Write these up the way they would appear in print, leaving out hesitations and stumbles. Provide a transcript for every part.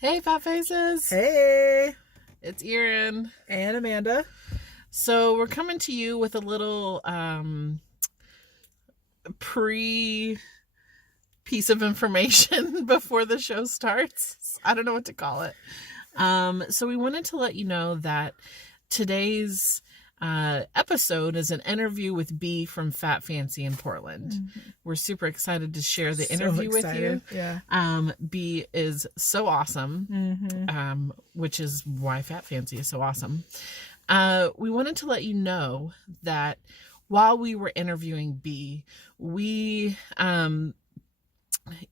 Hey, Fat Faces. Hey. It's Erin. And Amanda. So we're coming to you with a little pre piece of information before the show starts. I don't know what to call it. So we wanted to let you know that today's episode is an interview with Bee from Fat Fancy in Portland. Mm-hmm. We're super excited to share the interview with you. Yeah. Bee is so awesome, Mm-hmm. which is why Fat Fancy is so awesome. We wanted to let you know that while we were interviewing Bee, we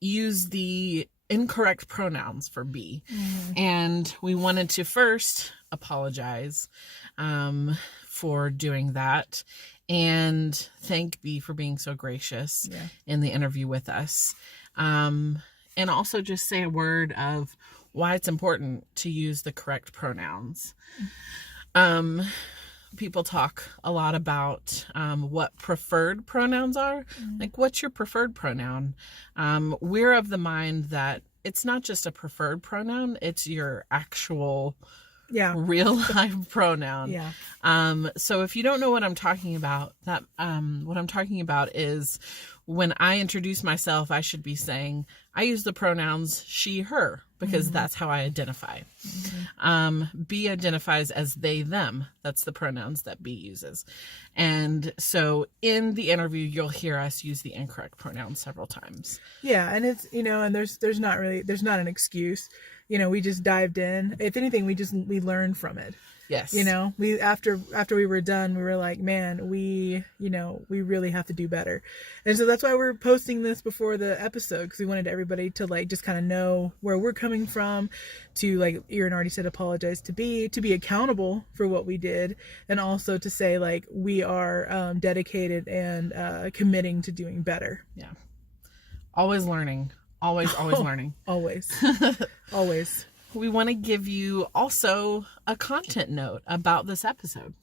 used the incorrect pronouns for Bee. Mm-hmm. And we wanted to first apologize for doing that and thank Bee for being so gracious in the interview with us. And also just say a word of why it's important to use the correct pronouns. People talk a lot about what preferred pronouns are. Mm-hmm. Like, what's your preferred pronoun? We're of the mind that it's not just a preferred pronoun, it's your actual real life pronoun. Yeah. So if you don't know what I'm talking about, what I'm talking about is when I introduce myself, I should be saying I use the pronouns she, her, because that's how I identify. Mm-hmm. Bee identifies as they, them. That's the pronouns that Bee uses. And so in the interview, you'll hear us use the incorrect pronouns several times. Yeah. And it's, and there's not an excuse. We just dived in. If anything, we learned from it. Yes. We after we were done, we were like, man, we really have to do better. And so that's why we're posting this before the episode, because we wanted everybody to just kind of know where we're coming from, to, like Erin already said, apologize to be accountable for what we did, and also to say we are dedicated and committing to doing better. Yeah. Always learning. Always learning. Always. Always. We want to give you also a content note about this episode.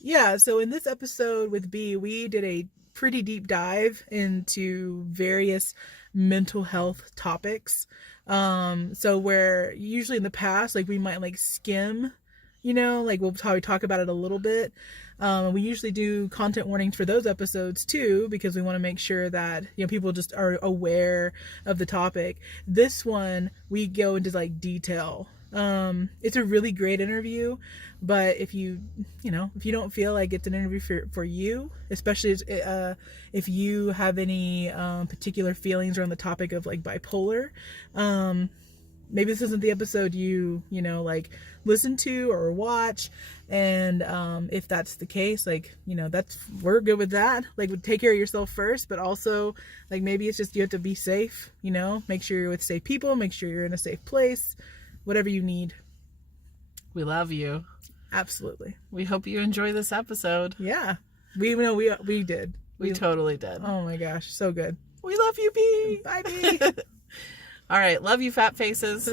Yeah, so in this episode with Bee, we did a pretty deep dive into various mental health topics. So where usually in the past, we might skim, we'll probably talk about it a little bit. We usually do content warnings for those episodes too, because we want to make sure that, people just are aware of the topic. This one, we go into detail. It's a really great interview, but if you don't feel like it's an interview for you, especially if you have any particular feelings around the topic of bipolar, maybe this isn't the episode you listen to or watch. And if that's the case, we're good with that. Take care of yourself first, but also maybe it's just you have to be safe. Make sure you're with safe people, make sure you're in a safe place, whatever you need. We love you. Absolutely. We hope you enjoy this episode. Yeah, we did. We totally did. Oh my gosh, so good. We love you, Bee. Bye, Bee. All right, love you, Fat Faces.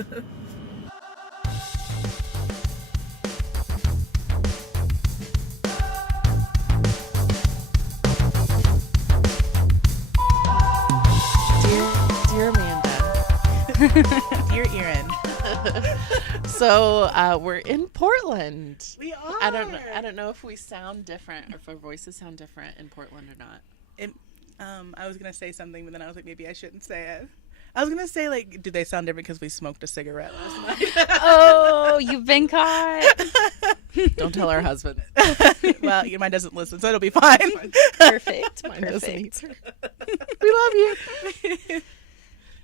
Dear Amanda. Dear Erin. So we're in Portland. We are. I don't know if we sound different or if our voices sound different in Portland or not. I was gonna say something, but then I was like, maybe I shouldn't say it. I was gonna say do they sound different because we smoked a cigarette last night? Oh, you've been caught. Don't tell our husband. Well, mine doesn't listen, so it'll be fine. Perfect. Mine doesn't Perfect. either. We love you.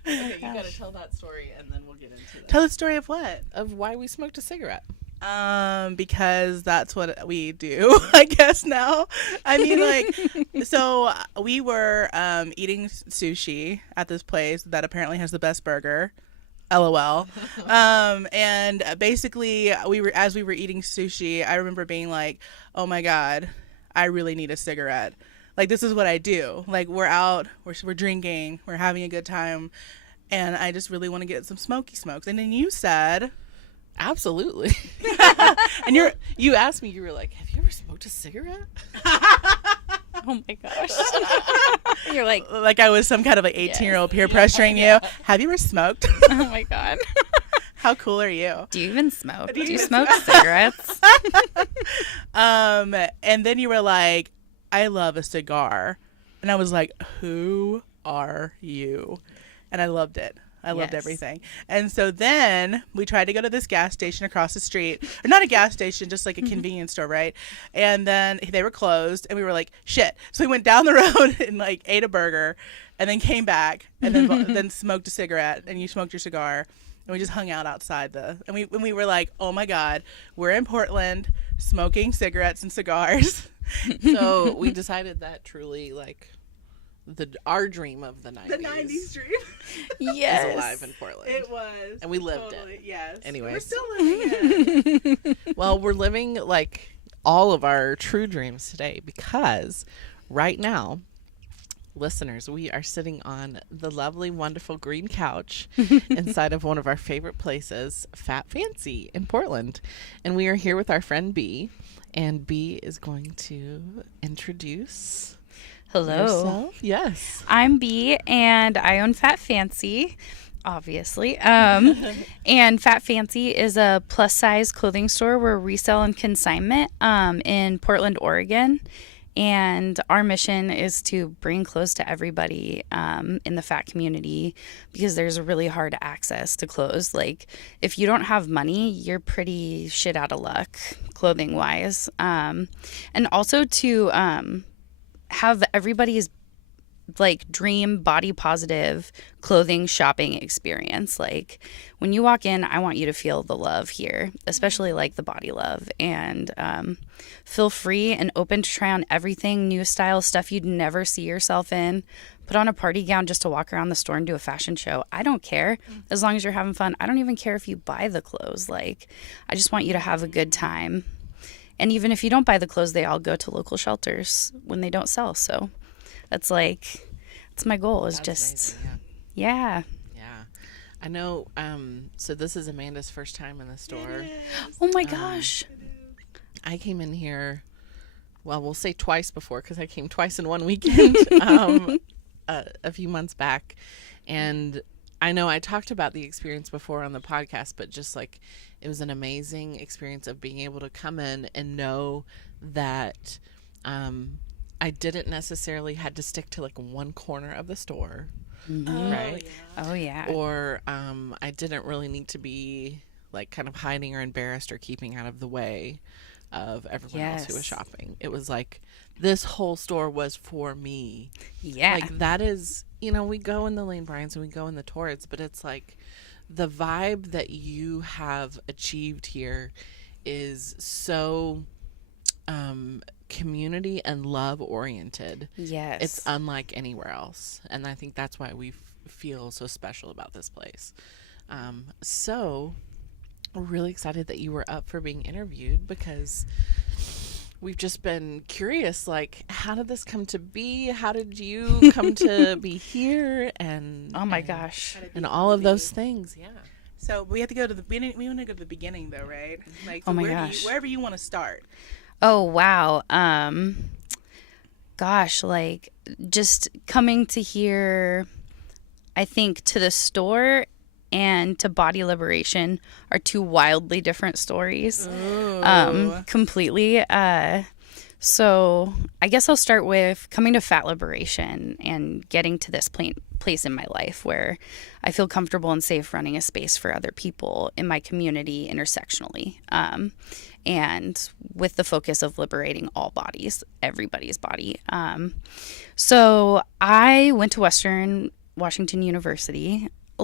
Okay, you Gosh. gotta tell that story and then we'll get into it. Tell the story of what? Of why we smoked a cigarette. Because that's what we do, I guess now. I mean, so we were eating sushi at this place that apparently has the best burger. LOL. And basically as we were eating sushi, I remember being like, oh my God, I really need a cigarette. This is what I do. We're out, we're drinking, we're having a good time, and I just really want to get some smoky smokes. And then you said, absolutely. And you asked me, you were like, have you ever smoked a cigarette? Oh my gosh. You're like I was some kind of 18-year-old peer pressuring you. Have you ever smoked? Oh my God. How cool are you? Do you even smoke? Do you Do you even smoke cigarettes? And then you were like, I love a cigar. And I was like, who are you? And I loved it. I loved Yes. everything. And so then we tried to go to this gas station across the street. Or not a gas station, just like a convenience store, right? And then they were closed. And we were like, shit. So we went down the road and like ate a burger. And then came back. And then smoked a cigarette. And you smoked your cigar. And we just hung out outside and we were like, oh my God, we're in Portland smoking cigarettes and cigars. So we decided that truly, like, our dream of the 90s, The 90s dream. Yes. is alive in Portland. It was. And we lived totally, it. Yes. Anyways. We're still living it. Well, we're living like all of our true dreams today because right now, listeners, we are sitting on the lovely, wonderful green couch inside of one of our favorite places, Fat Fancy in Portland. And we are here with our friend B. And B is going to introduce Hello. yourself. Yes. I'm Bee, and I own Fat Fancy, obviously. And Fat Fancy is a plus-size clothing store. We're resell and consignment in Portland, Oregon. And our mission is to bring clothes to everybody in the fat community because there's really hard access to clothes. Like, if you don't have money, you're pretty shit out of luck, clothing-wise. And also to have everybody's like dream body positive clothing shopping experience. Like, when you walk in, I want you to feel the love here, especially like the body love, and feel free and open to try on everything, new style stuff you'd never see yourself in. Put on a party gown just to walk around the store and do a fashion show. I don't care, as long as you're having fun. I don't even care if you buy the clothes. Like, I just want you to have a good time. And even if you don't buy the clothes, they all go to local shelters when they don't sell. So that's like, that's my goal, is That's just, amazing, yeah. yeah. I know. So this is Amanda's first time in the store. Oh my gosh. I came in here, well, we'll say twice before because I came twice in one weekend a few months back. And I know I talked about the experience before on the podcast, but just like it was an amazing experience of being able to come in and know that I didn't necessarily had to stick to like one corner of the store, right? Oh yeah. Or I didn't really need to be like kind of hiding or embarrassed or keeping out of the way of everyone else who was Yes. shopping. It was like this whole store was for me. Yeah. Like that is, you know, we go in the Lane Bryants and we go in the Torrids, but it's like the vibe that you have achieved here is so community and love oriented. Yes. It's unlike anywhere else. And I think that's why we feel so special about this place. So we're really excited that you were up for being interviewed because we've just been curious, like, how did this come to be? How did you come to be here? And oh my gosh. and all of those things. Yeah. So we have to go to the beginning. We want to go to the beginning, though, right? Like, Oh my where gosh. wherever you want to start. Oh wow. Gosh, like just coming to here, I think to the store and to body liberation are two wildly different stories. Completely. So I guess I'll start with coming to fat liberation and getting to this place in my life where I feel comfortable and safe running a space for other people in my community intersectionally. And with the focus of liberating all bodies, everybody's body. So I went to Western Washington University, a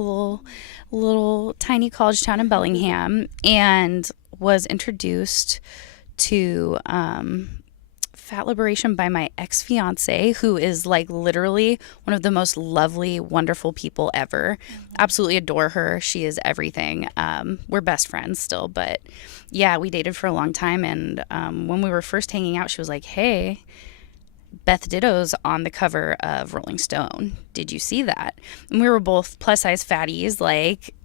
little tiny college town in Bellingham, and was introduced to fat liberation by my ex-fiance, who is like literally one of the most lovely, wonderful people ever. Absolutely adore her. She is everything. We're best friends still, but yeah, we dated for a long time. And when we were first hanging out, she was like, hey, Beth Ditto's on the cover of Rolling Stone. Did you see that? And we were both plus size fatties, like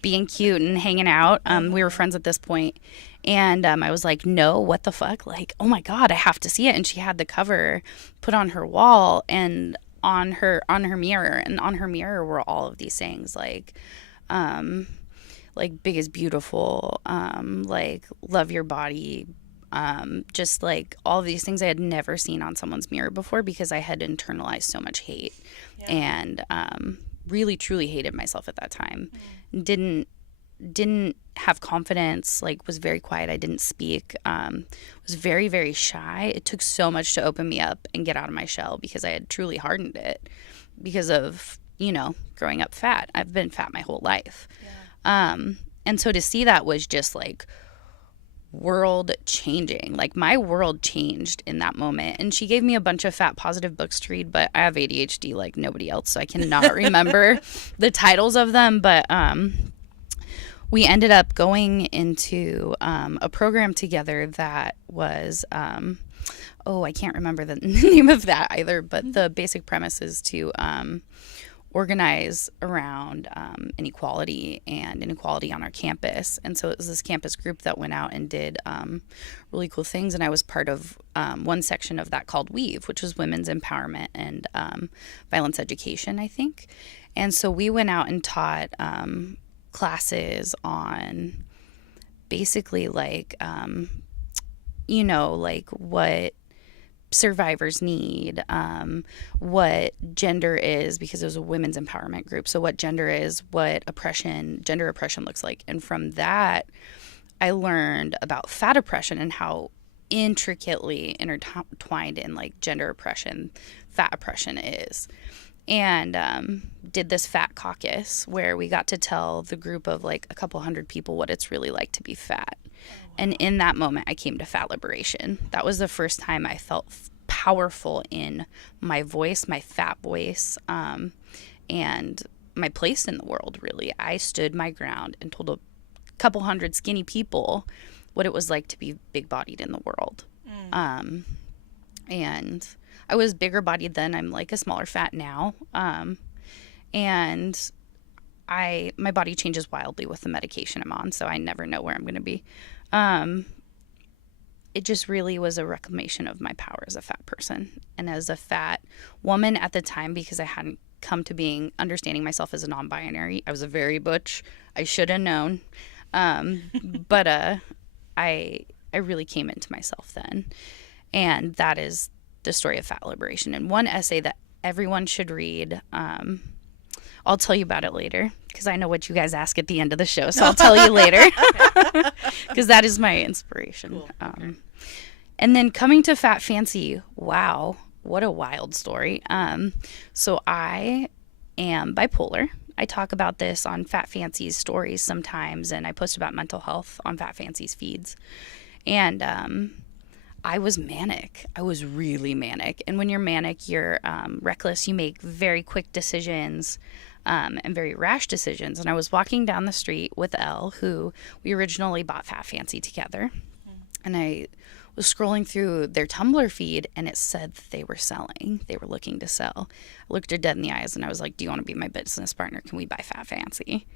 being cute and hanging out. We were friends at this point. And I was like, no, what the fuck? Like, oh my God, I have to see it. And she had the cover put on her wall and on her mirror. And on her mirror were all of these sayings like like big is beautiful, like love your body, just like all of these things I had never seen on someone's mirror before because I had internalized so much hate and really truly hated myself at that time. Didn't have confidence, like was very quiet. I didn't speak, was very, very shy. It took so much to open me up and get out of my shell because I had truly hardened it because of, you know, growing up fat. I've been fat my whole life. And so to see that was just like world changing. Like my world changed in that moment. And she gave me a bunch of fat positive books to read, but I have ADHD like nobody else, so I cannot remember the titles of them. But we ended up going into a program together that was I can't remember the name of that either, but the basic premise is to organize around inequality on our campus. And so it was this campus group that went out and did really cool things. And I was part of one section of that called WEAVE, which was women's empowerment and violence education, I think. And so we went out and taught classes on basically like, like what survivors need, what gender is, because it was a women's empowerment group. So what gender is, what gender oppression looks like. And from that, I learned about fat oppression and how intricately intertwined in like gender oppression, fat oppression is. And did this fat caucus where we got to tell the group of like a couple hundred people what it's really like to be fat. And in that moment, I came to fat liberation. That was the first time I felt powerful in my voice, my fat voice, and my place in the world, really. I stood my ground and told a couple hundred skinny people what it was like to be big-bodied in the world. And I was bigger bodied then. I'm like a smaller fat now. And my body changes wildly with the medication I'm on, so I never know where I'm going to be. It just really was a reclamation of my power as a fat person and as a fat woman at the time, because I hadn't come to understanding myself as a non-binary. I was a very butch. I should have known. But I really came into myself then. And that is the story of fat liberation. And one essay that everyone should read, I'll tell you about it later because I know what you guys ask at the end of the show. So I'll tell you later because that is my inspiration. Cool. And then coming to Fat Fancy, wow, what a wild story. So I am bipolar. I talk about this on Fat Fancy's stories sometimes, and I post about mental health on Fat Fancy's feeds. And I was manic. I was really manic. And when you're manic, you're reckless. You make very quick decisions and very rash decisions. And I was walking down the street with Elle, who we originally bought Fat Fancy together. And I was scrolling through their Tumblr feed, and it said that they were selling. They were looking to sell. I looked her dead in the eyes, and I was like, do you want to be my business partner? Can we buy Fat Fancy?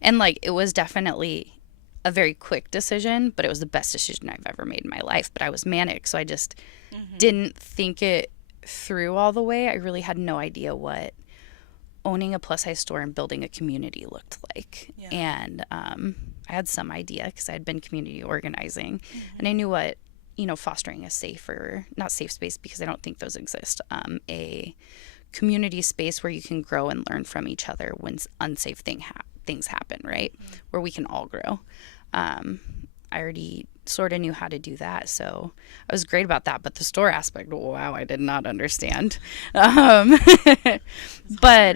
And, like, it was definitely a very quick decision, but it was the best decision I've ever made in my life. But I was manic, so I just didn't think it through all the way. I really had no idea what owning a plus-size store and building a community looked like. Yeah. And I had some idea because I had been community organizing, and I knew what, fostering a not safe space, because I don't think those exist, a community space where you can grow and learn from each other when unsafe things happen, right? Where we can all grow. I already sort of knew how to do that, so I was great about that. But the store aspect, wow, I did not understand. But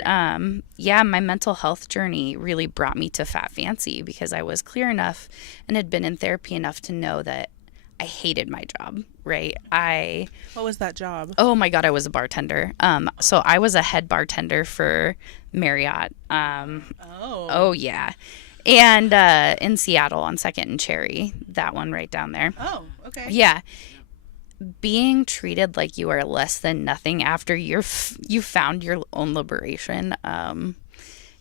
my mental health journey really brought me to Fat Fancy because I was clear enough and had been in therapy enough to know that I hated my job, right? What was that job? Oh my God, I was a bartender. So I was a head bartender for Marriott. Oh yeah. And in Seattle on 2nd and Cherry, that one right down there. Oh, okay. Yeah. Being treated like you are less than nothing after you found your own liberation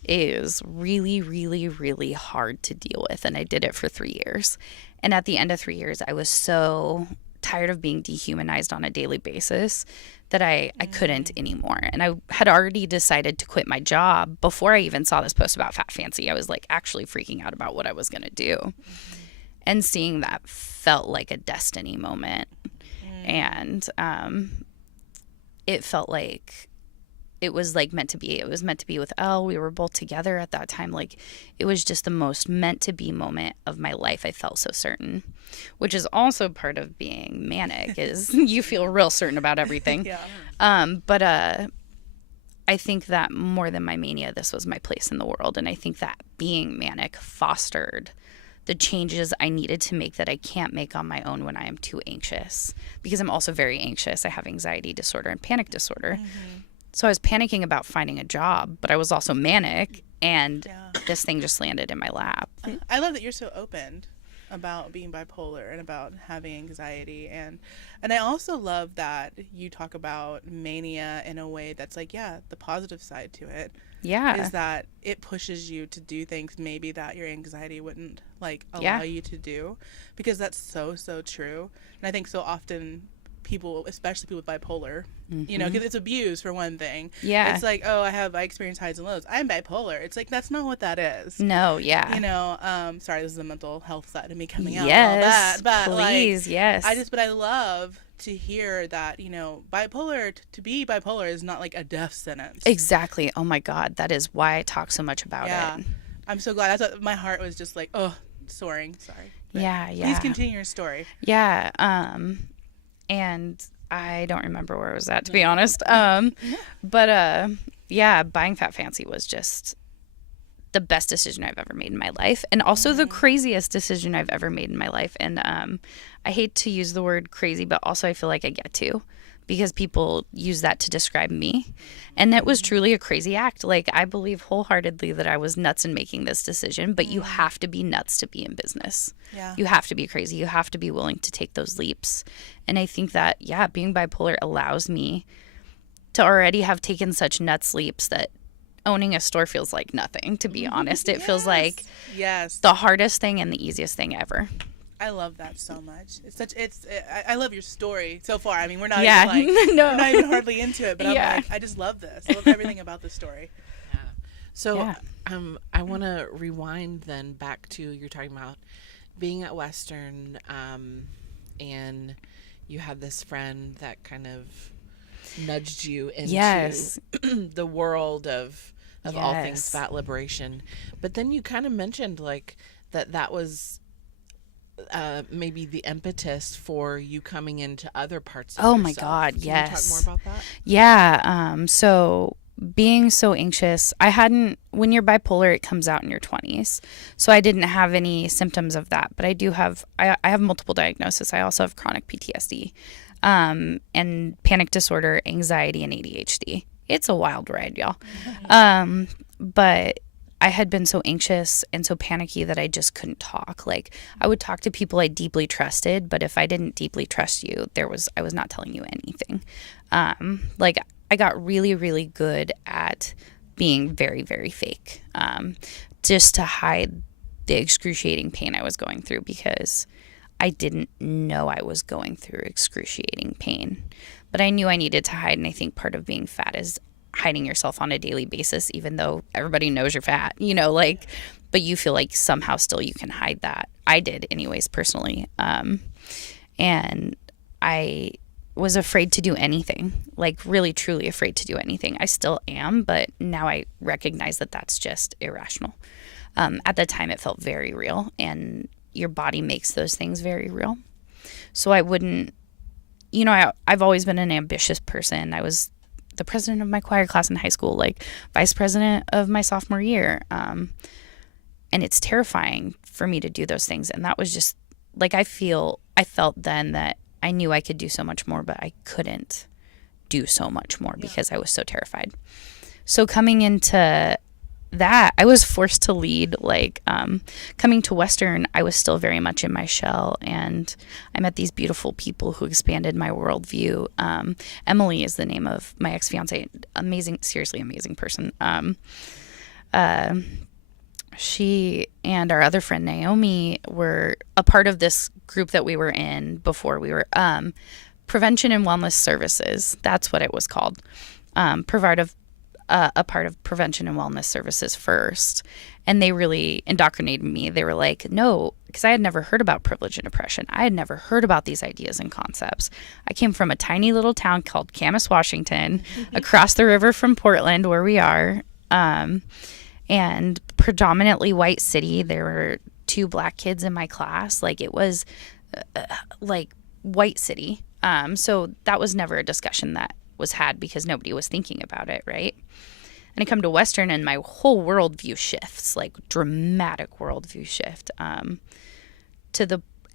is really, really, really hard to deal with. And I did it for 3 years. And at the end of 3 years, I was so tired of being dehumanized on a daily basis that I couldn't anymore. And I had already decided to quit my job before I even saw this post about Fat Fancy. I was like actually freaking out about what I was going to do. And seeing that felt like a destiny moment. And it felt like it was like meant to be. It was meant to be with Elle. We were both together at that time. Like, it was just the most meant to be moment of my life. I felt so certain, which is also part of being manic, is you feel real certain about everything. But I think that more than my mania, this was my place in the world. And I think that being manic fostered the changes I needed to make that I can't make on my own when I am too anxious, because I'm also very anxious. I have anxiety disorder and panic disorder. So I was panicking about finding a job, but I was also manic, and this thing just landed in my lap. I love that you're so open about being bipolar and about having anxiety, and I also love that you talk about mania in a way that's like, the positive side to it is that it pushes you to do things maybe that your anxiety wouldn't like allow you to do, because that's so true. And I think so often people, especially people with bipolar, you know, because it's abused for one thing. It's like, oh, I experience highs and lows, I'm bipolar. It's like, that's not what that is. No. You know, sorry, this is the mental health side of me coming out. Yes, and all that, but please, like, yes. but I love to hear that, you know, bipolar, to be bipolar is not like a death sentence. Exactly. Oh my God, that is why I talk so much about it. I'm so glad. That's what my heart was just like, oh, soaring. Sorry. But yeah. Please continue your story. Yeah. And I don't remember where I was at, to be honest. But buying Fat Fancy was just the best decision I've ever made in my life, and also the craziest decision I've ever made in my life. And I hate to use the word crazy, but also I feel like I get to, because people use that to describe me. And it was truly a crazy act. Like, I believe wholeheartedly that I was nuts in making this decision, but you have to be nuts to be in business. You have to be crazy. You have to be willing to take those leaps. And I think that, being bipolar allows me to already have taken such nuts leaps that owning a store feels like nothing, to be honest. It feels like the hardest thing and the easiest thing ever. I love that so much. I love your story so far. I mean, we're not even we're not even hardly into it, but I'm like, I just love this. I love everything about the story. So I want to rewind then back to, you're talking about being at Western, and you had this friend that kind of nudged you into the world of all things fat liberation. But then you kind of mentioned like that was maybe the impetus for you coming into other parts of yourself. My God, Can yes. you talk more about that? Yeah. So being so anxious, when you're bipolar, it comes out in your 20s. So I didn't have any symptoms of that, but I have multiple diagnoses. I also have chronic PTSD, and panic disorder, anxiety, and ADHD. It's a wild ride, y'all. But I had been so anxious and so panicky that I just couldn't talk. Like, I would talk to people I deeply trusted, but if I didn't deeply trust you, I was not telling you anything. Like, I got really, really good at being very, very fake, just to hide the excruciating pain I was going through, because I didn't know I was going through excruciating pain, but I knew I needed to hide. And I think part of being fat is hiding yourself on a daily basis, even though everybody knows you're fat, you know, like, but you feel like somehow still you can hide that. I did anyways, personally. And I was afraid to do anything, like really, truly afraid to do anything. I still am, but now I recognize that that's just irrational. At the time it felt very real, and your body makes those things very real. So I wouldn't, you know, I've always been an ambitious person. I was the president of my choir class in high school, like vice president of my sophomore year. And it's terrifying for me to do those things. And that was just like, I felt then that I knew I could do so much more, but I couldn't do so much more because I was so terrified. So coming into that, I was forced to lead. Like, coming to Western, I was still very much in my shell, and I met these beautiful people who expanded my worldview. Emily is the name of my ex-fiance. Amazing, seriously amazing person. she and our other friend Naomi were a part of this group that we were in before. We were Prevention and Wellness Services. That's what it was called. A part of Prevention and Wellness Services first. And they really indoctrinated me. They were like, no, because I had never heard about privilege and oppression. I had never heard about these ideas and concepts. I came from a tiny little town called Camas, Washington, across the river from Portland, where we are, and predominantly white city. There were 2 black kids in my class. Like, it was like white city. So that was never a discussion that was had because nobody was thinking about it, right? And I come to Western and my whole worldview shifts, like dramatic worldview shift. And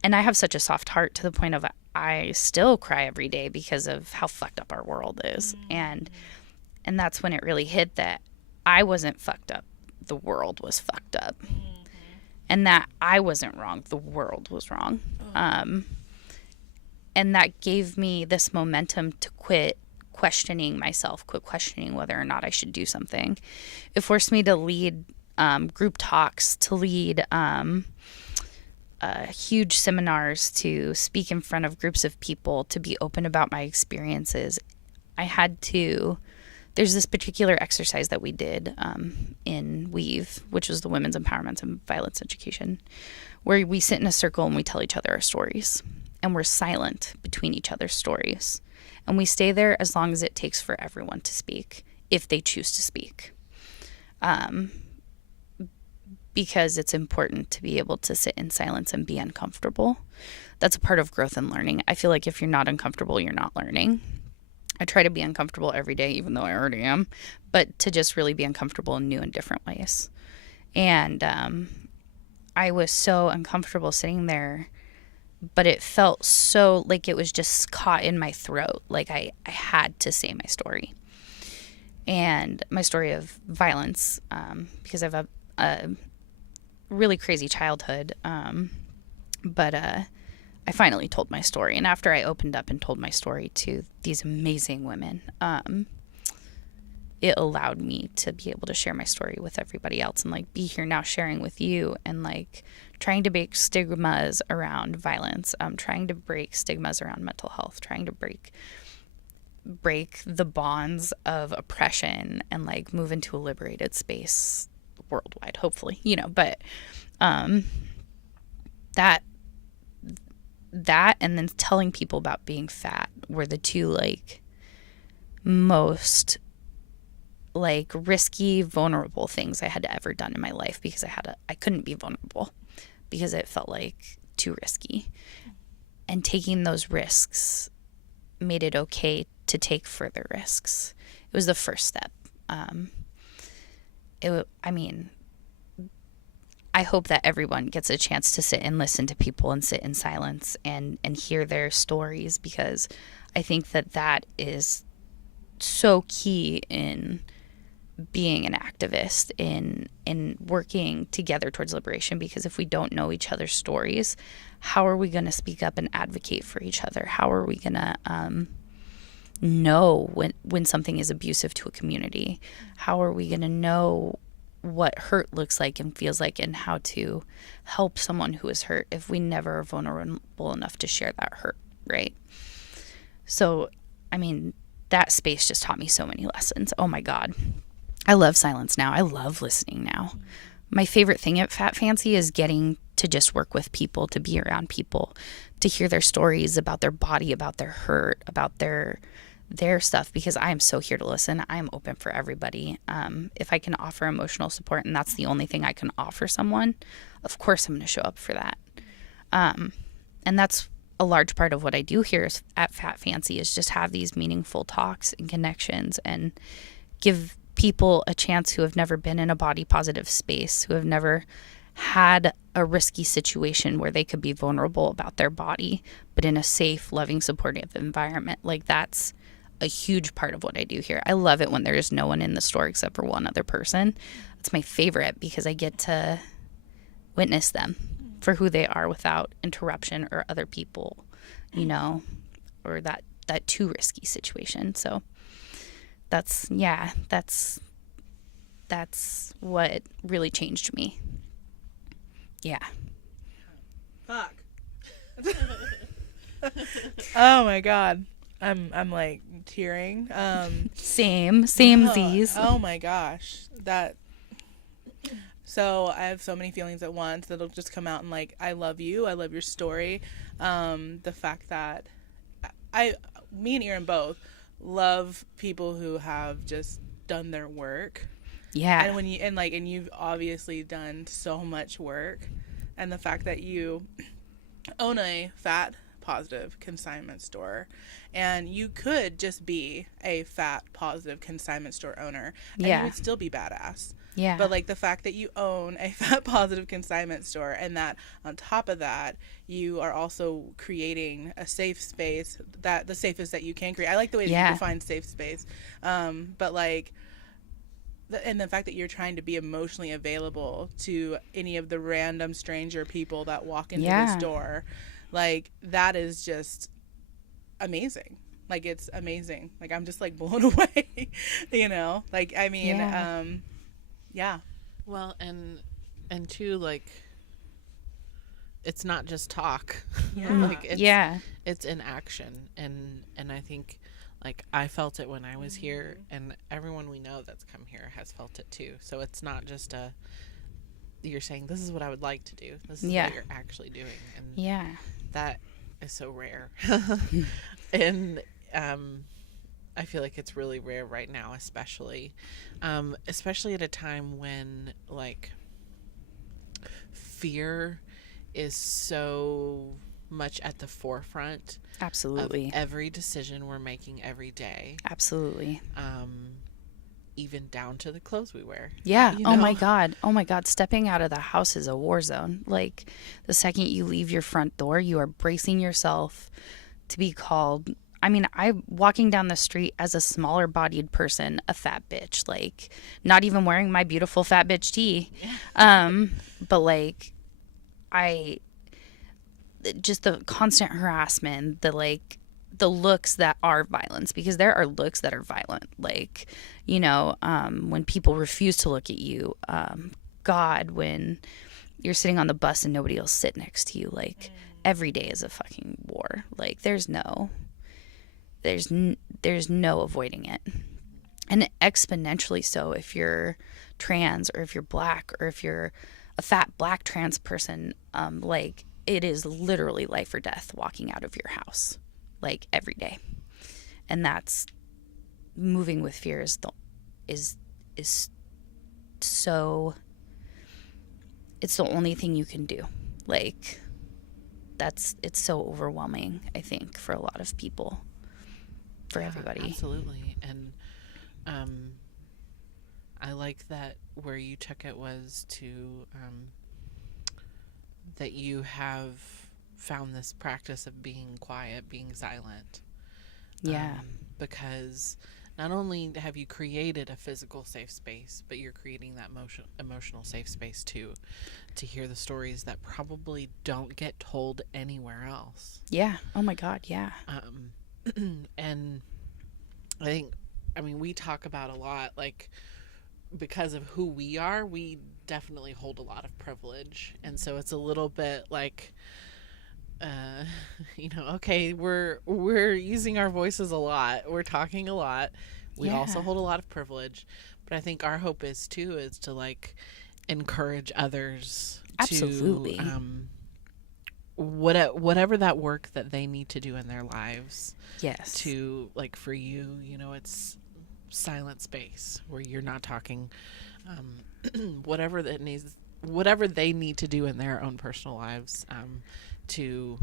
I have such a soft heart to the point of I still cry every day because of how fucked up our world is. And that's when it really hit that I wasn't fucked up. The world was fucked up. And that I wasn't wrong. The world was wrong. And that gave me this momentum to quit questioning myself, quit questioning whether or not I should do something. It forced me to lead group talks, to lead huge seminars, to speak in front of groups of people, to be open about my experiences. There's this particular exercise that we did in WEAVE, which was the Women's Empowerment and Violence Education, where we sit in a circle and we tell each other our stories. And we're silent between each other's stories. And we stay there as long as it takes for everyone to speak, if they choose to speak. Because it's important to be able to sit in silence and be uncomfortable. That's a part of growth and learning. I feel like if you're not uncomfortable, you're not learning. I try to be uncomfortable every day, even though I already am, but to just really be uncomfortable in new and different ways. And I was so uncomfortable sitting there, but it felt so like it was just caught in my throat. Like I had to say my story. And my story of violence, because I have a really crazy childhood. But I finally told my story. And after I opened up and told my story to these amazing women, it allowed me to be able to share my story with everybody else and like be here now sharing with you and like trying to break stigmas around violence, trying to break stigmas around mental health, trying to break the bonds of oppression and like move into a liberated space worldwide, hopefully, but that and then telling people about being fat were the 2 like most like risky, vulnerable things I had ever done in my life because I couldn't be vulnerable because it felt like too risky. And taking those risks made it okay to take further risks. It was the first step. I hope that everyone gets a chance to sit and listen to people and sit in silence and hear their stories, because I think that is so key in being an activist, in working together towards liberation. Because if we don't know each other's stories, how are we going to speak up and advocate for each other? How are we going to know when something is abusive to a community? How are we going to know what hurt looks like and feels like and how to help someone who is hurt if we never are vulnerable enough to share that hurt, right? So, that space just taught me so many lessons. Oh my God. I love silence now. I love listening now. My favorite thing at Fat Fancy is getting to just work with people, to be around people, to hear their stories about their body, about their hurt, about their stuff, because I am so here to listen. I am open for everybody. If I can offer emotional support and that's the only thing I can offer someone, of course I'm going to show up for that. And that's a large part of what I do here at Fat Fancy, is just have these meaningful talks and connections and give people a chance who have never been in a body positive space, who have never had a risky situation where they could be vulnerable about their body, but in a safe, loving, supportive environment. Like, that's a huge part of what I do here. I love it when there is no one in the store except for one other person. That's my favorite, because I get to witness them for who they are without interruption or other people, or that too risky situation. So that's what really changed me. Yeah. Fuck. Oh my god. I'm like tearing. Samesies. Oh my gosh. So I have so many feelings at once that'll just come out, and like, I love you. I love your story. The fact that me and Erin both love people who have just done their work. Yeah. And you've obviously done so much work, and the fact that you own a fat positive consignment store, and you could just be a fat positive consignment store owner, and Yeah. you would still be badass. Yeah. But like, the fact that you own a fat positive consignment store, and that on top of that you are also creating a safe space, that the safest that you can create. I like the way that Yeah. you define safe space. But like, and the fact that you're trying to be emotionally available to any of the random stranger people that walk into Yeah. the store, like, that is just amazing. Like, it's amazing. Like, I'm just like blown away, you know? Like, I mean, yeah. Well, and too, like, it's not just talk. Yeah. Like, it's, Yeah. it's in action, and I think, like, I felt it when I was here, and everyone we know that's come here has felt it too. So it's not just you're saying, this is what I would like to do. This is Yeah. what you're actually doing, and Yeah. that is so rare. And I feel like it's really rare right now, especially at a time when, like, fear is so much at the forefront Absolutely. of every decision we're making every day, Absolutely. even down to the clothes we wear. Yeah. You Oh my know? God. Oh my God. Stepping out of the house is a war zone. Like, the second you leave your front door, you are bracing yourself to be called. I mean, I'm walking down the street as a smaller bodied person, a fat bitch, like, not even wearing my beautiful fat bitch tee. But like, just the constant harassment, the looks that are violence, because there are looks that are violent. Like, you know, when people refuse to look at you, God, when you're sitting on the bus and nobody will sit next to you, like, every day is a fucking war. Like, there's no avoiding it. And exponentially so if you're trans, or if you're black, or if you're a fat black trans person. Like, it is literally life or death walking out of your house, like, every day. And that's, moving with fear is so, it's the only thing you can do. Like, it's so overwhelming, I think, for a lot of people, for everybody. Absolutely. And I like that where you took it was to that you have found this practice of being quiet, being silent. Yeah. Because not only have you created a physical safe space, but you're creating that emotional safe space too, to hear the stories that probably don't get told anywhere else. Yeah. Oh my God. Yeah. And I mean, we talk about a lot, like, because of who we are, we definitely hold a lot of privilege. And so it's a little bit like, you know, okay, we're using our voices a lot. We're talking a lot. We Yeah. also hold a lot of privilege. But I think our hope is to, like, encourage others Absolutely. to whatever that work that they need to do in their lives. Yes. To, like, for you, you know, it's silent space where you're not talking, whatever they need to do in their own personal lives, to,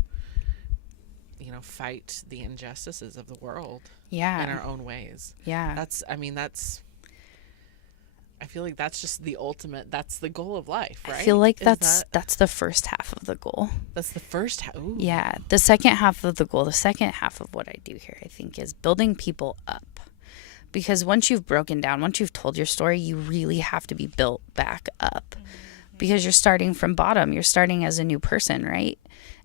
you know, fight the injustices of the world. Yeah. In our own ways. Yeah. I feel like that's just the ultimate, that's the goal of life, right? I feel like that's the first half of the goal. That's the first half. Ooh. Yeah. The second half of the goal, the second half of what I do here, I think, is building people up. Because once you've broken down, once you've told your story, you really have to be built back up. Because you're starting from bottom. You're starting as a new person, right?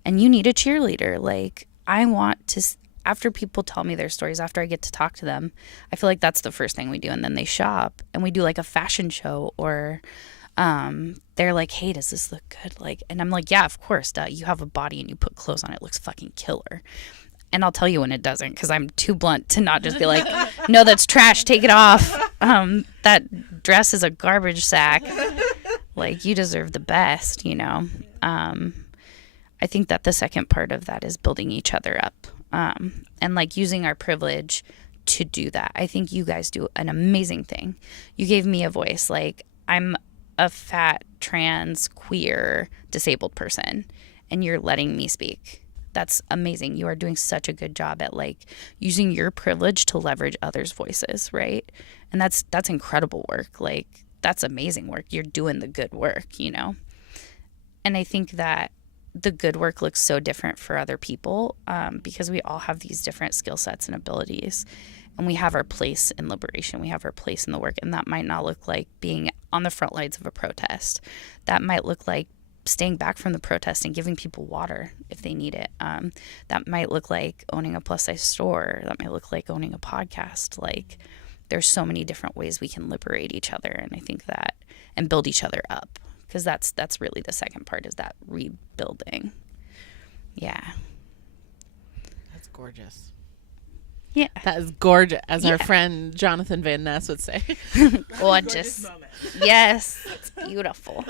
And you need a cheerleader. Like, I want to, after people tell me their stories, after I get to talk to them, I feel like that's the first thing we do. And then they shop and we do like a fashion show or they're like, hey, does this look good? Like, and I'm like, yeah, of course, duh. You have a body and you put clothes on, it looks fucking killer. And I'll tell you when it doesn't, because I'm too blunt to not just be like, no, that's trash, take it off. That dress is a garbage sack. Like, you deserve the best, you know. I think that the second part of that is building each other up, and like using our privilege to do that. I think you guys do an amazing thing. You gave me a voice. Like, I'm a fat, trans, queer, disabled person, and you're letting me speak. That's amazing. You are doing such a good job at like using your privilege to leverage others' voices, right? And that's incredible work. Like, that's amazing work. You're doing the good work, you know? And I think that the good work looks so different for other people, because we all have these different skill sets and abilities, and we have our place in liberation. We have our place in the work, and that might not look like being on the front lines of a protest. That might look like staying back from the protest and giving people water if they need it. That might look like owning a plus size store. That might look like owning a podcast. Like, there's so many different ways we can liberate each other, and I think that, and build each other up. Because that's really the second part, is that rebuilding. Yeah. That's gorgeous. Yeah. That is gorgeous, as our friend Jonathan Van Ness would say. Gorgeous. Yes. It's beautiful.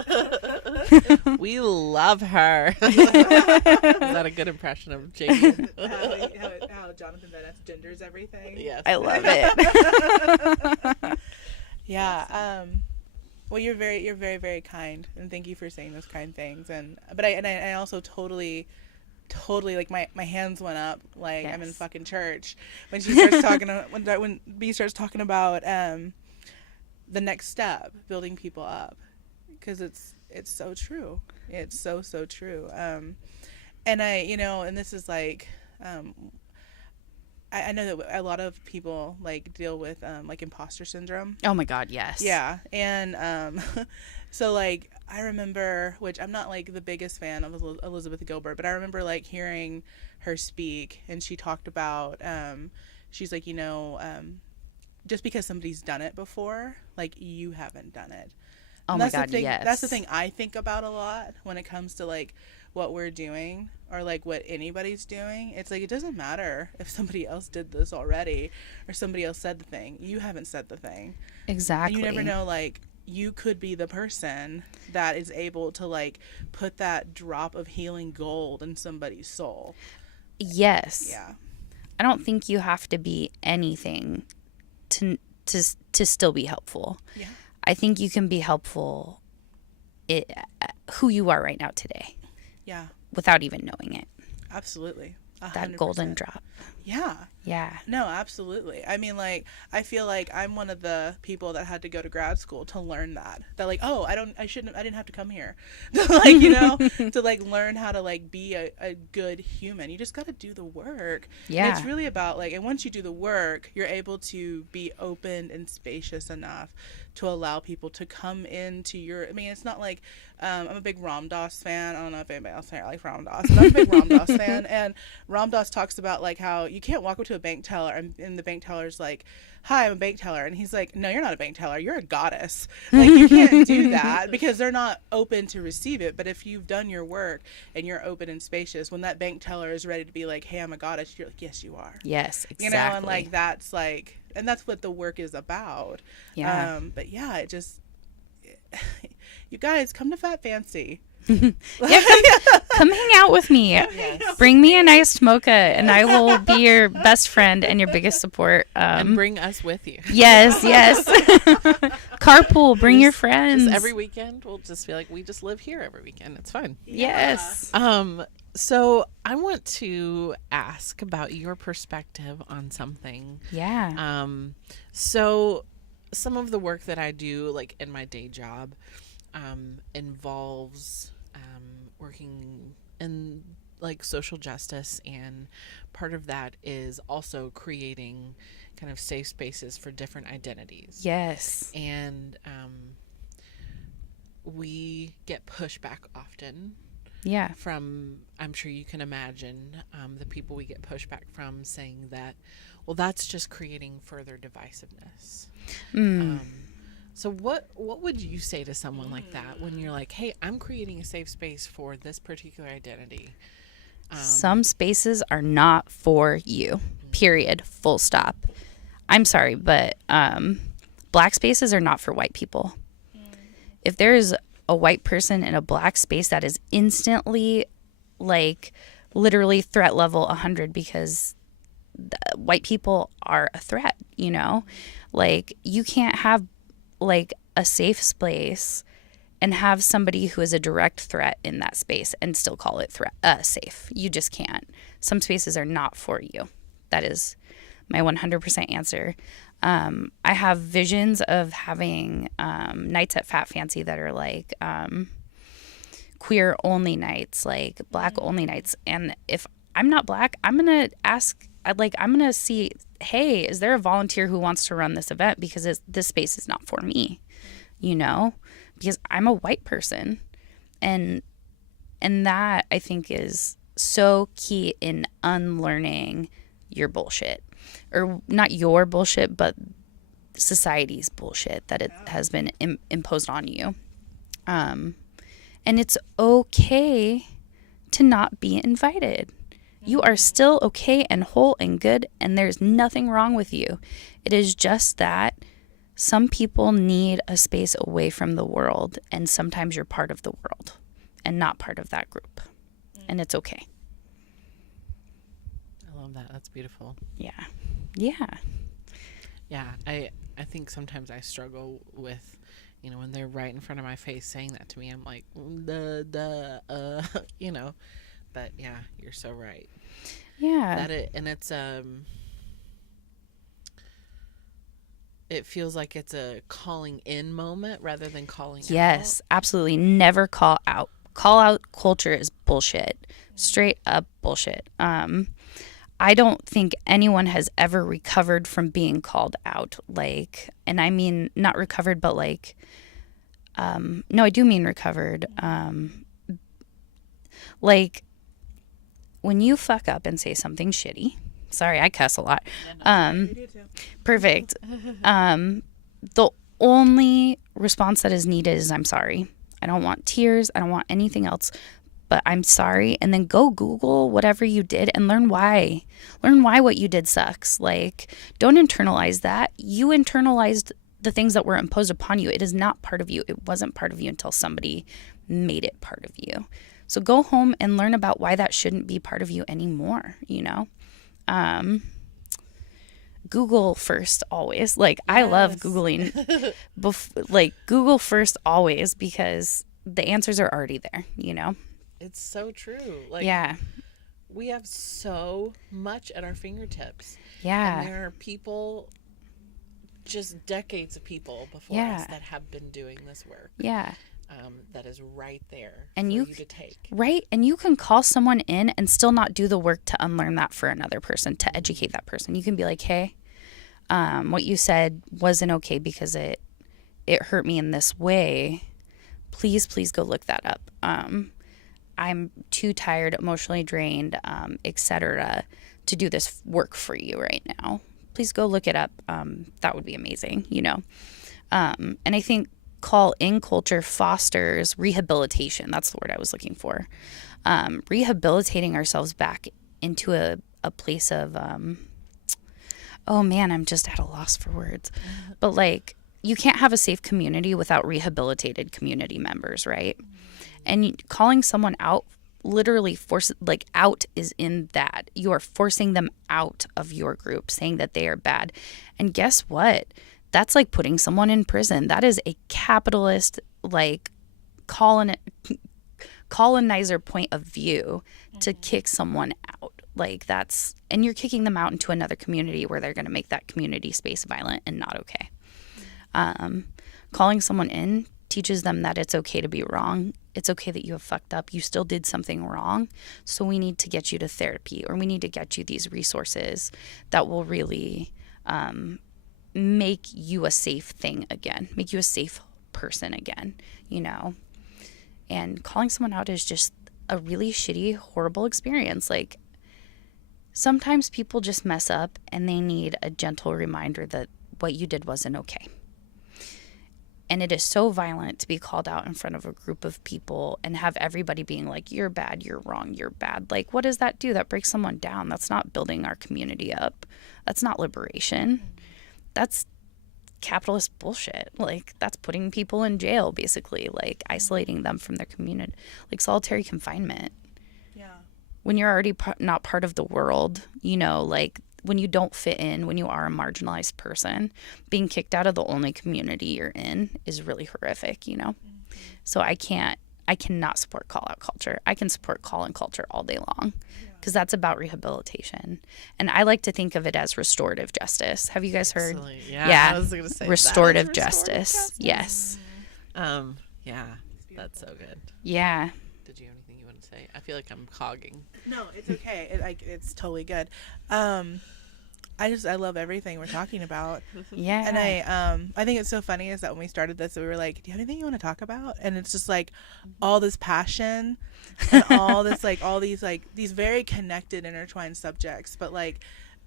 We love her. Is that a good impression of Jamie? how Jonathan Van Ness genders everything. Yes. I love it. Yeah. Well, you're very, very kind, and thank you for saying those kind things. But I also totally, like my hands went up, like, yes. I'm in fucking church when she starts talking. when B starts talking about the next step, building people up, because it's so true. It's so true. And and this is like, I know that a lot of people like deal with like imposter syndrome. Oh my God, yes. Yeah, and so like I remember, which I'm not like the biggest fan of Elizabeth Gilbert, but I remember like hearing her speak, and she talked about she's like, just because somebody's done it before, like, you haven't done it. Oh my God, yes. That's the thing I think about a lot when it comes to like what we're doing, or like what anybody's doing. It's like, it doesn't matter if somebody else did this already, or somebody else said the thing. You haven't said the thing. Exactly. And you never know, like, you could be the person that is able to like put that drop of healing gold in somebody's soul. Yes. Yeah. I don't think you have to be anything to still be helpful. Yeah. I think you can be helpful who you are right now today. Yeah. Without even knowing it. Absolutely. 100%. That golden drop. Yeah. Yeah. No, absolutely. I mean, like, I feel like I'm one of the people that had to go to grad school to learn that like, oh, I didn't have to come here like, to like learn how to like be a good human. You just got to do the work. Yeah. And it's really about like, and once you do the work, you're able to be open and spacious enough to allow people to come into your, I mean, it's not like, I'm a big Ram Dass fan. I don't know if anybody else here likes Ram Dass, but I'm a big Ram Dass fan. And Ram Dass talks about like how you can't walk up to a bank teller and the bank teller's like, hi, I'm a bank teller. And he's like, no, you're not a bank teller. You're a goddess. Like, you can't do that because they're not open to receive it. But if you've done your work and you're open and spacious, when that bank teller is ready to be like, hey, I'm a goddess, you're like, yes, you are. Yes, exactly. And like, that's like, and that's what the work is about. Yeah. But yeah, it just, you guys come to Fat Fancy. Yeah, come hang out with me. Yes. Bring me an iced mocha, and I will be your best friend and your biggest support. And bring us with you. Yes. Carpool. Bring your friends. Just every weekend, we'll just be like, we just live here every weekend. It's fun. Yes. So I want to ask about your perspective on something. Yeah. So some of the work that I do, like in my day job, involves working in like social justice, and part of that is also creating kind of safe spaces for different identities. Yes. And we get pushback often. Yeah. From, I'm sure you can imagine, the people we get pushback from saying that, well, that's just creating further divisiveness. So what would you say to someone like that when you're like, hey, I'm creating a safe space for this particular identity? Some spaces are not for you, period, full stop. I'm sorry, but black spaces are not for white people. If there is a white person in a black space, that is instantly, like, literally threat level 100, because white people are a threat, you know? Like, you can't have, like, a safe space and have somebody who is a direct threat in that space and still call it safe. You just can't. Some spaces are not for you. That is my 100% answer. I have visions of having nights at Fat Fancy that are like queer only nights, like black only nights. And if I'm not black, I'm going to ask, I'm going to see, hey, is there a volunteer who wants to run this event? Because this space is not for me, you know, because I'm a white person. And that, I think, is so key in unlearning your bullshit. Or not your bullshit, but society's bullshit that it has been imposed on you. And it's okay to not be invited. You are still okay and whole and good, and there's nothing wrong with you. It is just that some people need a space away from the world, and sometimes you're part of the world and not part of that group. And it's okay. I love that. That's beautiful. Yeah. I think sometimes I struggle with, you know, when they're right in front of my face saying that to me, I'm like, you know, but yeah, you're so right. Yeah. It feels like it's a calling in moment rather than calling out. Yes, absolutely. Never call out. Call out culture is bullshit. Straight up bullshit. I don't think anyone has ever recovered from being called out. Like, and I mean, not recovered, but like, no, I do mean recovered. Like, when you fuck up and say something shitty, sorry, I cuss a lot. Perfect. The only response that is needed is, I'm sorry. I don't want tears. I don't want anything else, but I'm sorry. And then go Google whatever you did and learn why. Learn why what you did sucks. Like, don't internalize that. You internalized the things that were imposed upon you. It is not part of you. It wasn't part of you until somebody made it part of you. So go home and learn about why that shouldn't be part of you anymore, you know? Google first always. Like, yes. I love Googling. Like, Google first always, because the answers are already there, you know? It's so true. Like, yeah. We have so much at our fingertips. Yeah. And there are people, just decades of people before us that have been doing this work. Yeah. That is right there and for you to take. Right. And you can call someone in and still not do the work to unlearn that for another person, to educate that person. You can be like, hey, what you said wasn't okay because it hurt me in this way. Please go look that up. I'm too tired, emotionally drained, etc., to do this work for you right now. Please go look it up. That would be amazing, you know. And I think call-in culture fosters rehabilitation. That's the word I was looking for. Rehabilitating ourselves back into a place of, oh man, I'm just at a loss for words. But like, you can't have a safe community without rehabilitated community members, right? And calling someone out, literally out is in that. You are forcing them out of your group, saying that they are bad. And guess what? That's like putting someone in prison. That is a capitalist, like, colonizer point of view to kick someone out. Like, that's, and you're kicking them out into another community where they're going to make that community space violent and not okay. Calling someone in teaches them that it's okay to be wrong. It's okay that you have fucked up. You still did something wrong. So we need to get you to therapy, or we need to get you these resources that will really make you a safe thing again, make you a safe person again, you know? And calling someone out is just a really shitty, horrible experience. Like, sometimes people just mess up and they need a gentle reminder that what you did wasn't okay. And it is so violent to be called out in front of a group of people and have everybody being like, you're bad, you're wrong, you're bad. Like, what does that do? That breaks someone down. That's not building our community up. That's not liberation. That's capitalist bullshit. Like, that's putting people in jail, basically, like isolating them from their community, like solitary confinement. Yeah. When you're already not part of the world, you know, like when you don't fit in, when you are a marginalized person, being kicked out of the only community you're in is really horrific, you know? So I cannot support call out culture. I can support call in culture all day long because that's about rehabilitation. And I like to think of it as restorative justice. Have you guys heard? Excellent. Yeah, I was going to say restorative justice. Yes. Yeah, that's so good. Yeah. Did you have anything you want to say? I feel like I'm cogging. No, it's okay. It's totally good. I love everything we're talking about. Yeah. And I think it's so funny is that when we started this, we were like, do you have anything you want to talk about? And it's just like all this passion and all this, like, all these, like, these very connected, intertwined subjects. But, like,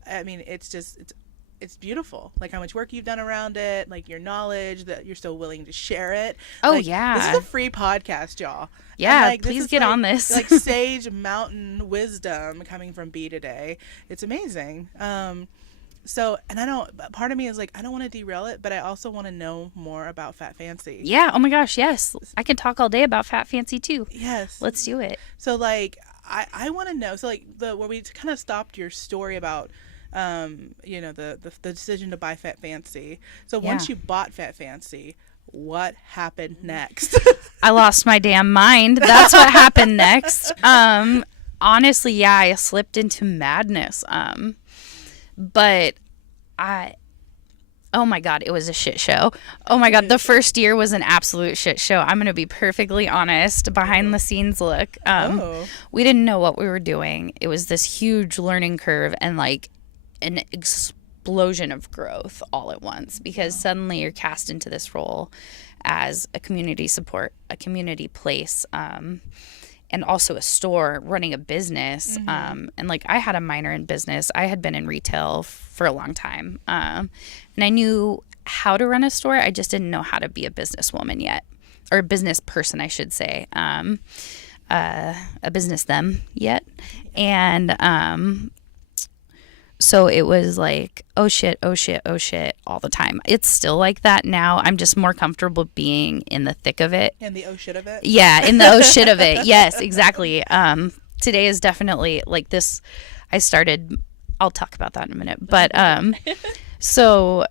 I mean, it's beautiful. Like, how much work you've done around it, like, your knowledge, that you're so willing to share it. Oh, like, yeah. This is a free podcast, y'all. Yeah, and, like, please get on this. Like, sage mountain wisdom coming from B today. It's amazing. So, and part of me is like, I don't want to derail it, but I also want to know more about Fat Fancy. Yeah. Oh my gosh. Yes. I can talk all day about Fat Fancy too. Yes. Let's do it. So, like, I want to know, so, like, where we kind of stopped your story about, you know, the decision to buy Fat Fancy. So once you bought Fat Fancy, what happened next? I lost my damn mind. That's what happened next. Honestly, yeah, I slipped into madness. But oh my God, it was a shit show. Oh my God, the first year was an absolute shit show. I'm going to be perfectly honest, behind the scenes look. We didn't know what we were doing. It was this huge learning curve and like an explosion of growth all at once because suddenly you're cast into this role as a community support, a community place, and also a store, running a business. And like I had a minor in business. I had been in retail for a long time. And I knew how to run a store. I just didn't know how to be a businesswoman yet, or a business person, I should say. A business them yet. And so it was like, oh shit all the time. It's still like that now. I'm just more comfortable being in the thick of it. In the oh shit of it? Yeah, in the oh shit of it. Yes, exactly. Today is definitely like this. I'll talk about that in a minute. But so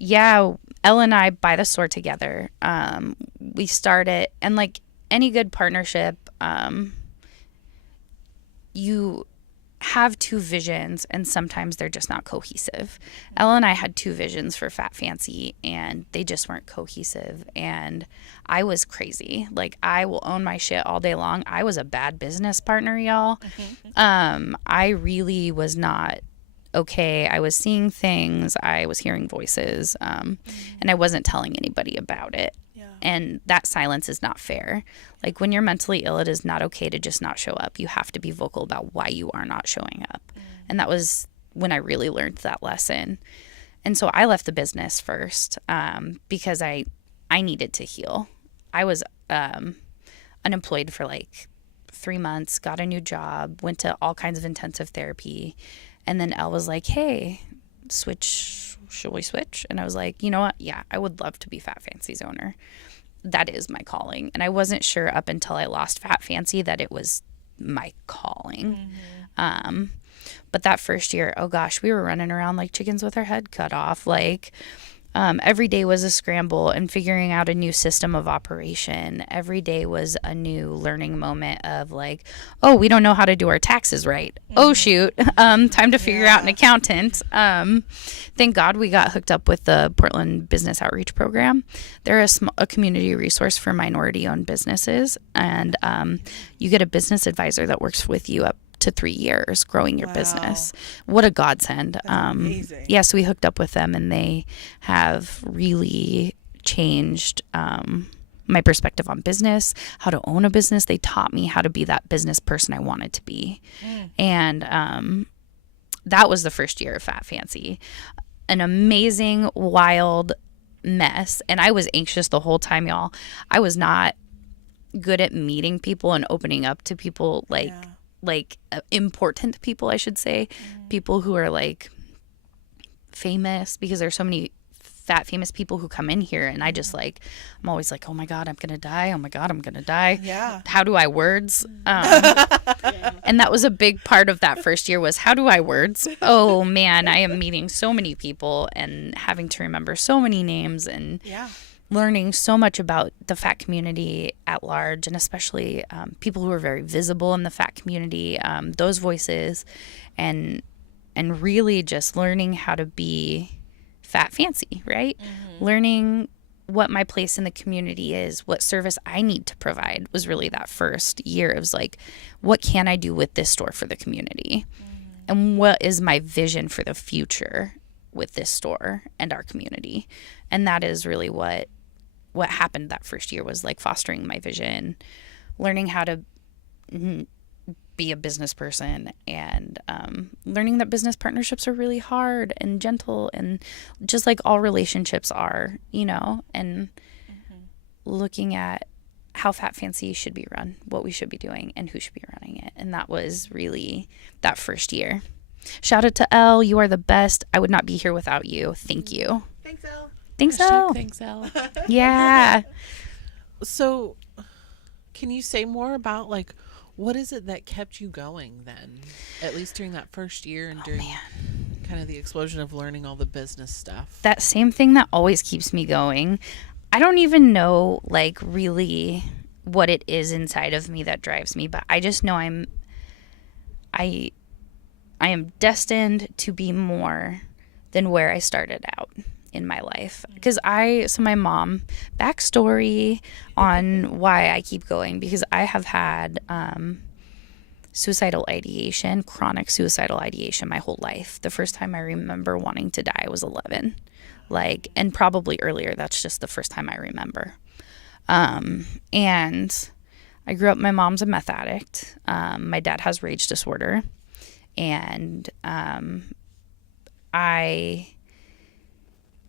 yeah, Elle and I buy the store together. We start it, and like any good partnership, you have two visions and sometimes they're just not cohesive. Elle and I had two visions for Fat Fancy and they just weren't cohesive, and I was crazy. Like, I will own my shit all day long. I was a bad business partner, y'all. I really was not okay. I was seeing things, I was hearing voices, and I wasn't telling anybody about it. And that silence is not fair. Like, when you're mentally ill, it is not okay to just not show up. You have to be vocal about why you are not showing up. And that was when I really learned that lesson. And so I left the business first because I needed to heal. I was unemployed for like 3 months, got a new job, went to all kinds of intensive therapy. And then Elle was like, hey, should we switch? And I was like, you know what? Yeah, I would love to be Fat Fancy's owner. That is my calling. And I wasn't sure up until I lost Fat Fancy that it was my calling. But that first year, oh gosh, we were running around like chickens with our head cut off. Like, every day was a scramble and figuring out a new system of operation. Every day was a new learning moment of like, oh, we don't know how to do our taxes right. Oh, shoot. Time to figure out an accountant. Thank God we got hooked up with the Portland Business Outreach Program. They're a community resource for minority-owned businesses. And you get a business advisor that works with you up to 3 years growing your business. What a godsend. Amazing. Yeah, so we hooked up with them and they have really changed my perspective on business, how to own a business. They taught me how to be that business person I wanted to be. And that was the first year of Fat Fancy. An amazing, wild, mess. And I was anxious the whole time, y'all. I was not good at meeting people and opening up to people, important people, I should say. People who are like famous, because there's so many fat famous people who come in here, and I just like, I'm always like, oh my God, I'm gonna die. Oh my God, I'm gonna die. Yeah. How do I words? And that was a big part of that first year, was how do I words? Oh man, I am meeting so many people and having to remember so many names, and learning so much about the fat community at large, and especially people who are very visible in the fat community, those voices, and really just learning how to be fat fancy, right? Learning what my place in the community is, what service I need to provide, was really that first year. It was like, what can I do with this store for the community? And what is my vision for the future with this store and our community? And that is really what happened that first year, was like fostering my vision, learning how to be a business person, and learning that business partnerships are really hard and gentle, and just like all relationships are, and looking at how Fat Fancy should be run, what we should be doing, and who should be running it. And that was really that first year. Shout out to Elle. You are the best. I would not be here without you. Thank you. Thanks, Elle. Thanks, Elle. Thanks, Elle. Yeah. So, can you say more about like, what is it that kept you going then, at least during that first year and during kind of the explosion of learning all the business stuff? That same thing that always keeps me going. I don't even know like really what it is inside of me that drives me, but I just know I am destined to be more than where I started out in my life. Because my mom, backstory on why I keep going, because I have had suicidal ideation, chronic suicidal ideation my whole life. The first time I remember wanting to die, I was 11. And probably earlier, that's just the first time I remember. And I grew up, my mom's a meth addict. My dad has rage disorder. And I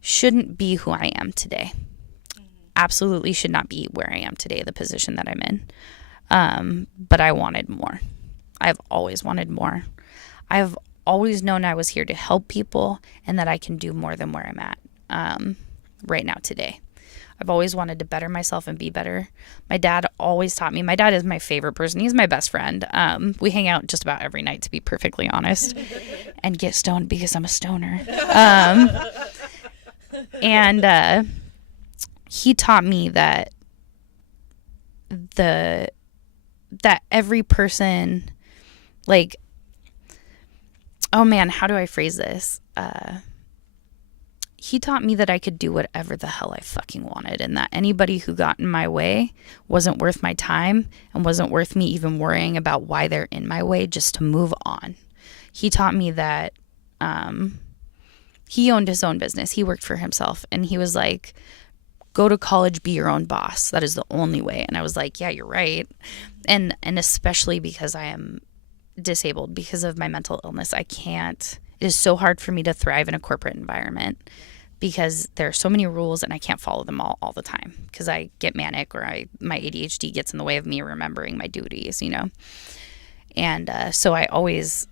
shouldn't be who I am today. Absolutely should not be where I am today, the position that I'm in. But I wanted more. I've always wanted more. I've always known I was here to help people, and that I can do more than where I'm at right now today. I've always wanted to better myself and be better. My dad always taught me. My dad is my favorite person. He's my best friend. We hang out just about every night, to be perfectly honest, and get stoned because I'm a stoner. And he taught me that every person, like, oh man, how do I phrase this? He taught me that I could do whatever the hell I fucking wanted, and that anybody who got in my way wasn't worth my time and wasn't worth me even worrying about why they're in my way, just to move on. He taught me that he owned his own business. He worked for himself, and he was like, go to college, be your own boss. That is the only way. And I was like, yeah, you're right. And especially because I am disabled because of my mental illness, it is so hard for me to thrive in a corporate environment, because there are so many rules and I can't follow them all the time, because I get manic, or my ADHD gets in the way of me remembering my duties, And so I always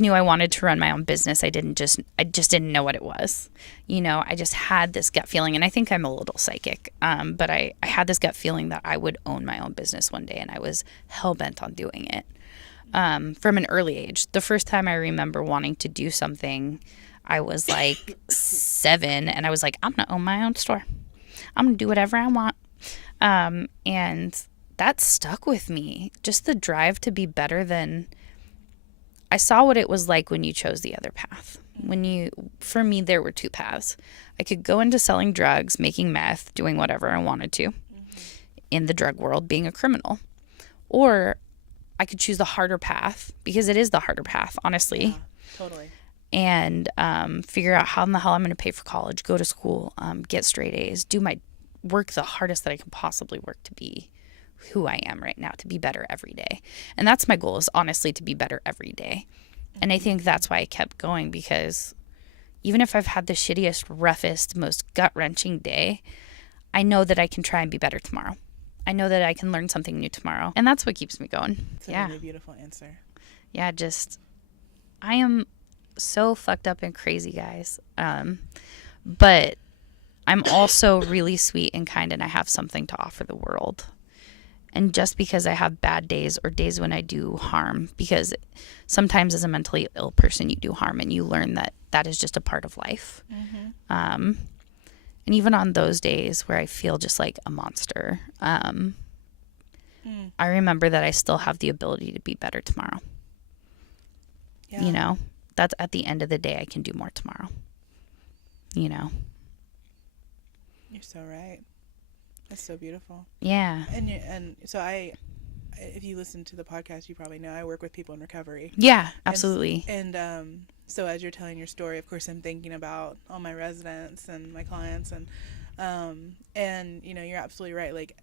knew I wanted to run my own business. I just didn't know what it was. I just had this gut feeling, and I think I'm a little psychic. But I had this gut feeling that I would own my own business one day, and I was hell-bent on doing it. From an early age. The first time I remember wanting to do something, I was like 7, and I was like, I'm going to own my own store. I'm going to do whatever I want. And that stuck with me. Just the drive to be better than... I saw what it was like when you chose the other path. For me, there were 2 paths. I could go into selling drugs, making meth, doing whatever I wanted to in the drug world, being a criminal. Or I could choose the harder path, because it is the harder path, honestly. Yeah, totally. And figure out how in the hell I'm going to pay for college, go to school, get straight A's, do my work the hardest that I can possibly work to be who I am right now, to be better every day. And that's my goal, is honestly to be better every day. And I think that's why I kept going, because, even if I've had the shittiest, roughest, most gut-wrenching day, I know that I can try and be better tomorrow. I know that I can learn something new tomorrow. And that's what keeps me going. It's a really beautiful answer. Yeah, just, I am so fucked up and crazy, guys. But I'm also really sweet and kind, and I have something to offer the world. And just because I have bad days or days when I do harm, because sometimes as a mentally ill person, you do harm, and you learn that that is just a part of life. Mm-hmm. And even on those days where I feel just like a monster, I remember that I still have the ability to be better tomorrow. Yeah. You know, that's at the end of the day, I can do more tomorrow. You know. You're so right. That's so beautiful. Yeah. And so if you listen to the podcast, you probably know I work with people in recovery. Yeah, absolutely. And so as you're telling your story, of course, I'm thinking about all my residents and my clients, and you know, you're absolutely right. Like,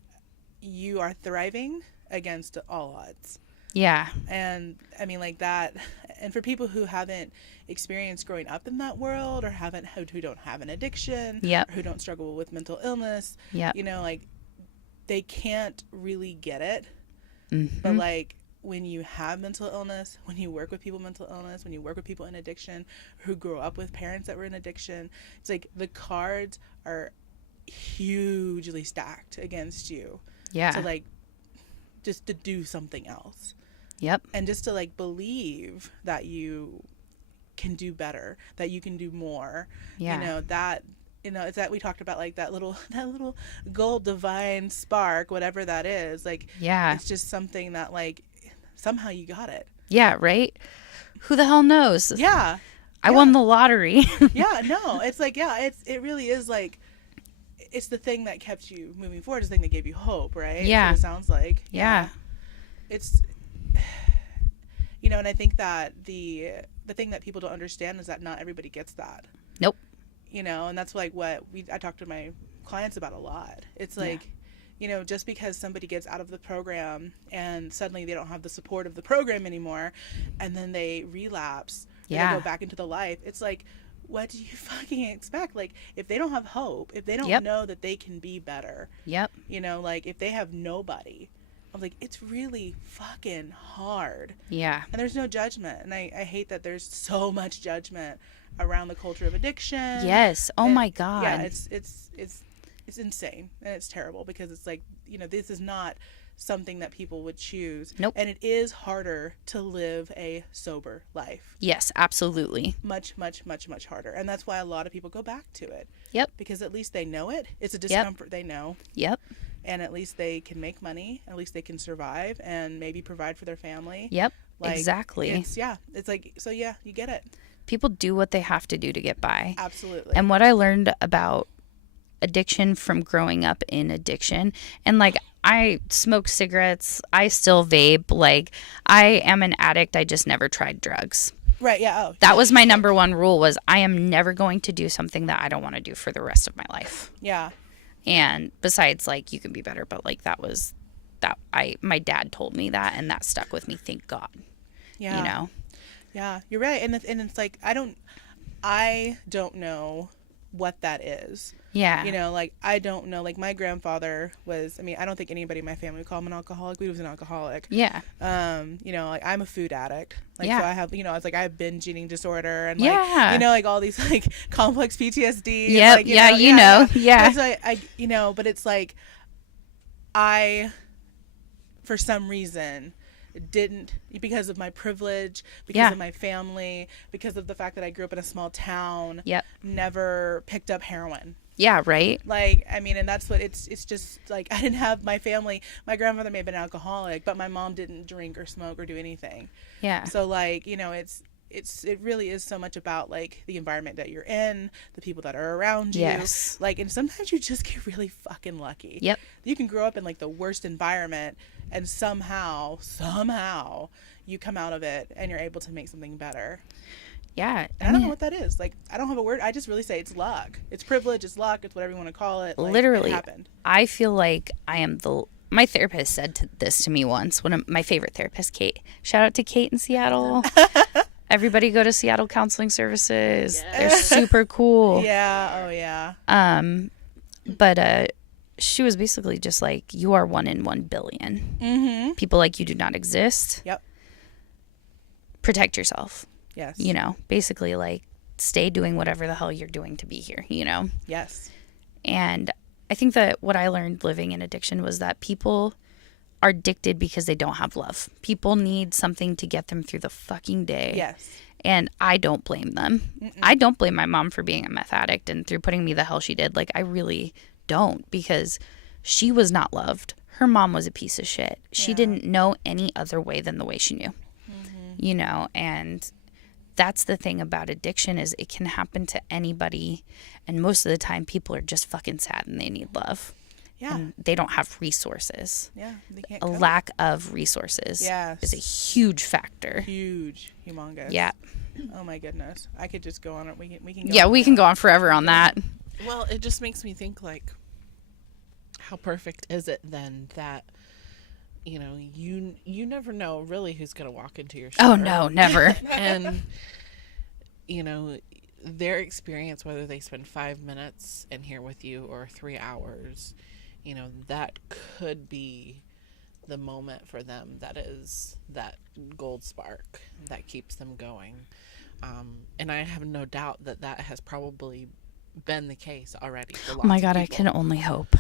you are thriving against all odds. Yeah. And I mean, like that. And for people who haven't experienced growing up in that world, or who don't have an addiction, yep, or who don't struggle with mental illness, yep, you know, like, they can't really get it. Mm-hmm. But like, when you have mental illness, when you work with people with mental illness, when you work with people in addiction, who grew up with parents that were in addiction, it's like the cards are hugely stacked against you. Yeah. To like, just to do something else. Yep. And just to like believe that you can do better, that you can do more. Yeah. You know, it's that we talked about, like that little gold divine spark, whatever that is. Like, yeah, it's just something that like somehow you got it. Yeah, right? Who the hell knows? Yeah. I won the lottery. Yeah, no. It's like, yeah, it really is like, it's the thing that kept you moving forward. It's the thing that gave you hope, right? Yeah. That's what it sounds like. Yeah. It's, you know, and I think that the thing that people don't understand is that not everybody gets that. Nope. You know, and that's like what I talk to my clients about a lot. It's like, yeah, you know, just because somebody gets out of the program and suddenly they don't have the support of the program anymore, and then they relapse, yeah, they go back into the life, it's like, what do you fucking expect? Like, if they don't have hope, if they don't yep, know that they can be better, yep, you know, like if they have nobody, I'm like, it's really fucking hard. Yeah. And there's no judgment. And I hate that there's so much judgment around the culture of addiction. Yes. Oh my God. Yeah, it's insane, and it's terrible, because it's like, you know, this is not something that people would choose. Nope. And it is harder to live a sober life. Yes, absolutely. Much, much, much, much harder. And that's why a lot of people go back to it. Yep. Because at least they know it. It's a discomfort, yep, they know. Yep. And at least they can make money. At least they can survive and maybe provide for their family. Yep. Like, exactly. It's like, so yeah, you get it. People do what they have to do to get by. Absolutely. And what I learned about addiction from growing up in addiction, and like, I smoke cigarettes, I still vape, like, I am an addict, I just never tried drugs. Right, yeah. Oh, that was my number one rule, was I am never going to do something that I don't want to do for the rest of my life. Yeah. And besides, like, you can be better, but like, my dad told me that, and that stuck with me, thank God. Yeah. You know? Yeah, you're right. And it's like, I don't know what that is. Yeah. You know, like, I don't know. Like, my grandfather was, I mean, I don't think anybody in my family would call him an alcoholic. He was an alcoholic. Yeah. You know, like, I'm a food addict. Like, yeah. so I have, you know, it's like I have binge eating disorder, and like, yeah, you know, like all these like complex PTSD. Yep. Like, yeah, you know. Yeah. So I, you know, but it's like, for some reason, didn't, because of my privilege, because of my family, because of the fact that I grew up in a small town, yep, never picked up heroin. Yeah, right. Like, I mean, and that's what it's just like, I didn't have my family. My grandmother may have been an alcoholic, but my mom didn't drink or smoke or do anything. Yeah. So like, you know, it really is so much about like the environment that you're in, the people that are around you. Yes. Like, and sometimes you just get really fucking lucky. Yep. You can grow up in like the worst environment, and somehow you come out of it and you're able to make something better. Yeah. And I don't know what that is. Like, I don't have a word. I just really say it's luck. It's privilege. It's luck. It's whatever you want to call it. Like, literally. It happened. I feel like I am my therapist said this to me once, one of my favorite therapists, Kate. Shout out to Kate in Seattle. I Everybody go to Seattle Counseling Services. They're super cool. Yeah. Oh yeah. But she was basically just like, you are 1 in 1 billion. Mm-hmm. People like you do not exist. Yep. Protect yourself. Yes. You know, basically like stay doing whatever the hell you're doing to be here, you know? Yes. And I think that what I learned living in addiction was that people are addicted because they don't have love. People need something to get them through the fucking day. Yes. And I don't blame them. I don't blame my mom for being a meth addict and through putting me the hell she did. Like, I really don't, because she was not loved. Her mom was a piece of shit. She didn't know any other way than the way she knew. You know, and that's the thing about addiction is it can happen to anybody. And most of the time people are just fucking sad and they need love. Yeah. And they don't have resources. Yeah. They can't A cope. lack of resources Yes. is a huge factor. Huge. Humongous. Yeah. Oh my goodness. I could just go on it. We can go Yeah, on we and can on. go on forever on that. Well, it just makes me think, like, how perfect is it then that, you know, you never know really who's going to walk into your store. Oh, no, never. And, you know, their experience, whether they spend 5 minutes in here with you or 3 hours, you know, that could be the moment for them that is that gold spark that keeps them going. And I have no doubt that that has probably been the case already for lots Oh my of God, I people. can only hope.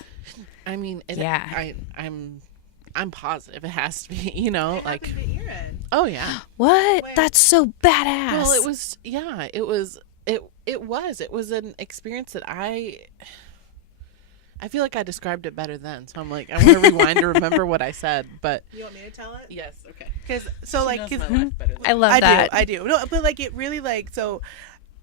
I mean, Yeah. I'm positive it has to be, you know, like, oh yeah. What? Wait. That's so badass. Well, it was an experience that I feel like I described it better then. So I'm like, I want to rewind to remember what I said, but You want me to tell it? yes, okay. Because so She like, knows 'cause- my life better than I love that. I do. No, but like it really like so.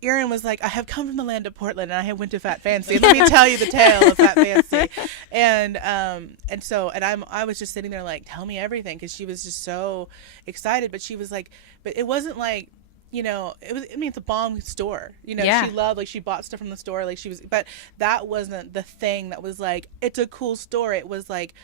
Erin was like, I have come from the land of Portland and I have went to Fat Fancy. Let me tell you the tale of Fat Fancy. And I was just sitting there like, tell me everything, because she was just so excited. But she was like, but it wasn't like, you know, it's a bomb store. You know, Yeah. she loved, like, she bought stuff from the store, like she was, but that wasn't the thing that was like, it's a cool store. It was like,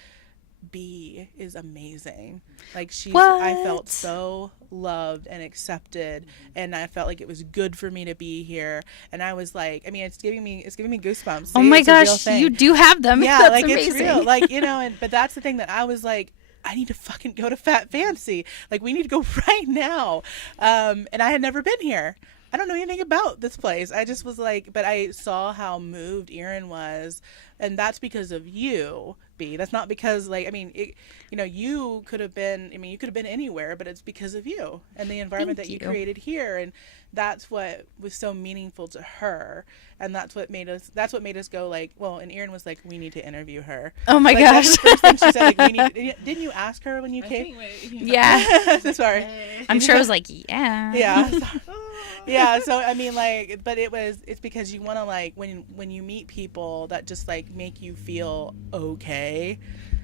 B is amazing. Like I felt What? so loved and accepted, and I felt like it was good for me to be here. And I was like, I mean, it's giving me goosebumps. Oh See, my it's a real gosh, thing. you do have them. Yeah, That's like amazing. it's real. Like, you know, but that's the thing that I was like, I need to fucking go to Fat Fancy. Like, we need to go right now. And I had never been here. I don't know anything about this place. I just was like, but I saw how moved Erin was, and that's because of you, B. That's not because, like, I mean, you know, you could have been anywhere, but it's because of you and the environment Thank that you you. created here, and that's what was so meaningful to her, and that's what made us go like, well, and Erin was like, we need to interview her. Oh my Like, gosh. that's the first thing she said. Like, didn't you ask her when you came? Yeah. Sorry. I'm sure I was like, yeah. Yeah. Yeah, so I mean, like, but it's because you want to, like, when you meet people that just like make you feel okay,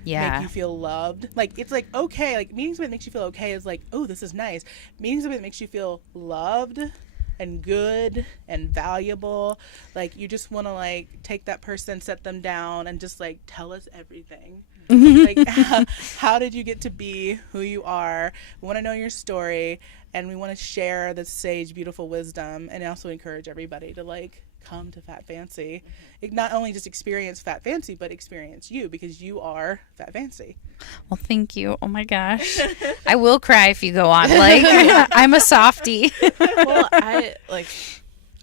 Yeah. make you feel loved. Like, it's like, okay, like, meeting somebody that makes you feel okay is like, oh, this is nice. Meeting somebody that makes you feel loved and good and valuable, like, you just want to, like, take that person, set them down, and just, like, tell us everything. Like, how did you get to be who you are? We want to know your story, and we want to share the sage, beautiful wisdom, and also encourage everybody to, like, come to Fat Fancy. Not only just experience Fat Fancy, but experience you, because you are Fat Fancy. Well, thank you. Oh my gosh. I will cry if you go on. Like, I'm a softie. Well, I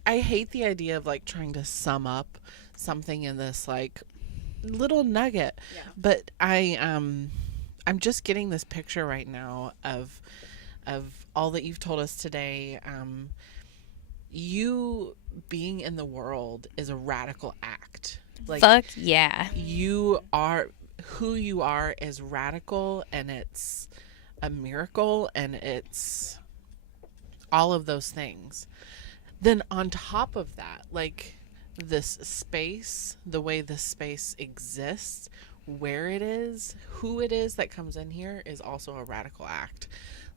hate the idea of, like, trying to sum up something in this, like, little nugget. Yeah. But I'm just getting this picture right now of all that you've told us today. You being in the world is a radical act. Like, Fuck yeah. you are who you are is radical, and it's a miracle, and it's all of those things. Then on top of that, like, this space, the way this space exists, where it is, who it is that comes in here is also a radical act.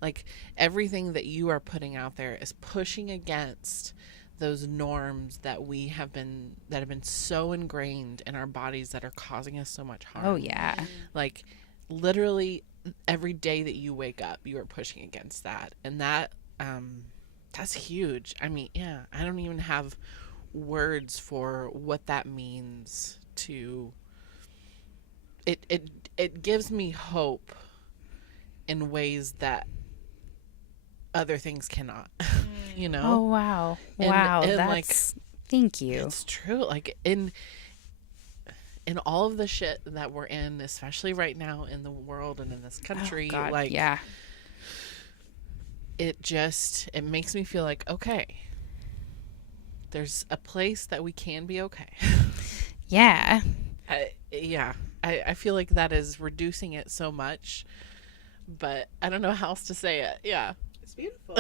Like, everything that you are putting out there is pushing against those norms that have been so ingrained in our bodies that are causing us so much harm. Oh yeah. Like, literally every day that you wake up, you are pushing against that. And that That's huge. I mean, yeah, I don't even have words for what that means to it gives me hope in ways that other things cannot. You know? Oh wow. Wow. And That's like, thank you. it's true. Like in all of the shit that we're in, especially right now in the world and in this country, God, like yeah. it makes me feel like, okay, there's a place that we can be okay. Yeah. I feel like that is reducing it so much, but I don't know how else to say it. Yeah. It's beautiful.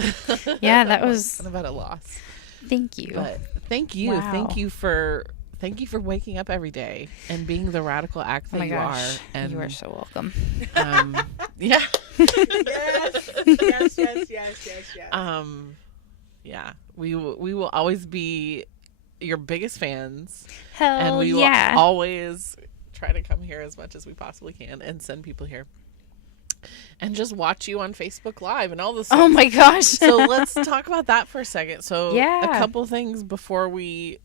Yeah, that was kind of at a loss. thank you. But thank you. Wow. Thank you for waking up every day and being the radical act Oh that my you gosh. are. And You are so welcome. yeah. yes. Yeah. We will always be your biggest fans. Hell And we yeah. will always try to come here as much as we possibly can and send people here. And just watch you on Facebook Live and all this stuff. Oh my gosh. So let's talk about that for a second. So Yeah. a couple things before we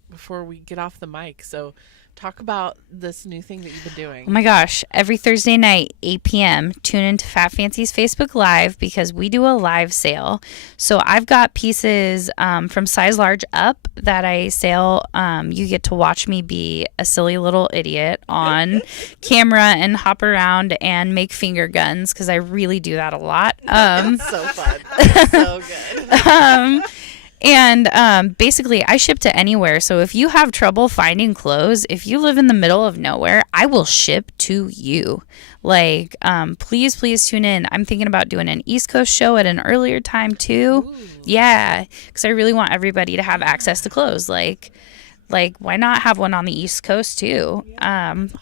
get off the mic. So talk about this new thing that you've been doing. Oh my gosh. Every Thursday night, 8 p.m., tune into Fat Fancy's Facebook Live because we do a live sale. So I've got pieces from size large up that I sell. You get to watch me be a silly little idiot on camera and hop around and make finger guns because I really do that a lot. So fun. So good. And basically, I ship to anywhere. So if you have trouble finding clothes, if you live in the middle of nowhere, I will ship to you. Like, please tune in. I'm thinking about doing an East Coast show at an earlier time too. Ooh. Yeah, because I really want everybody to have access to clothes. Like, why not have one on the East Coast too? Awesome.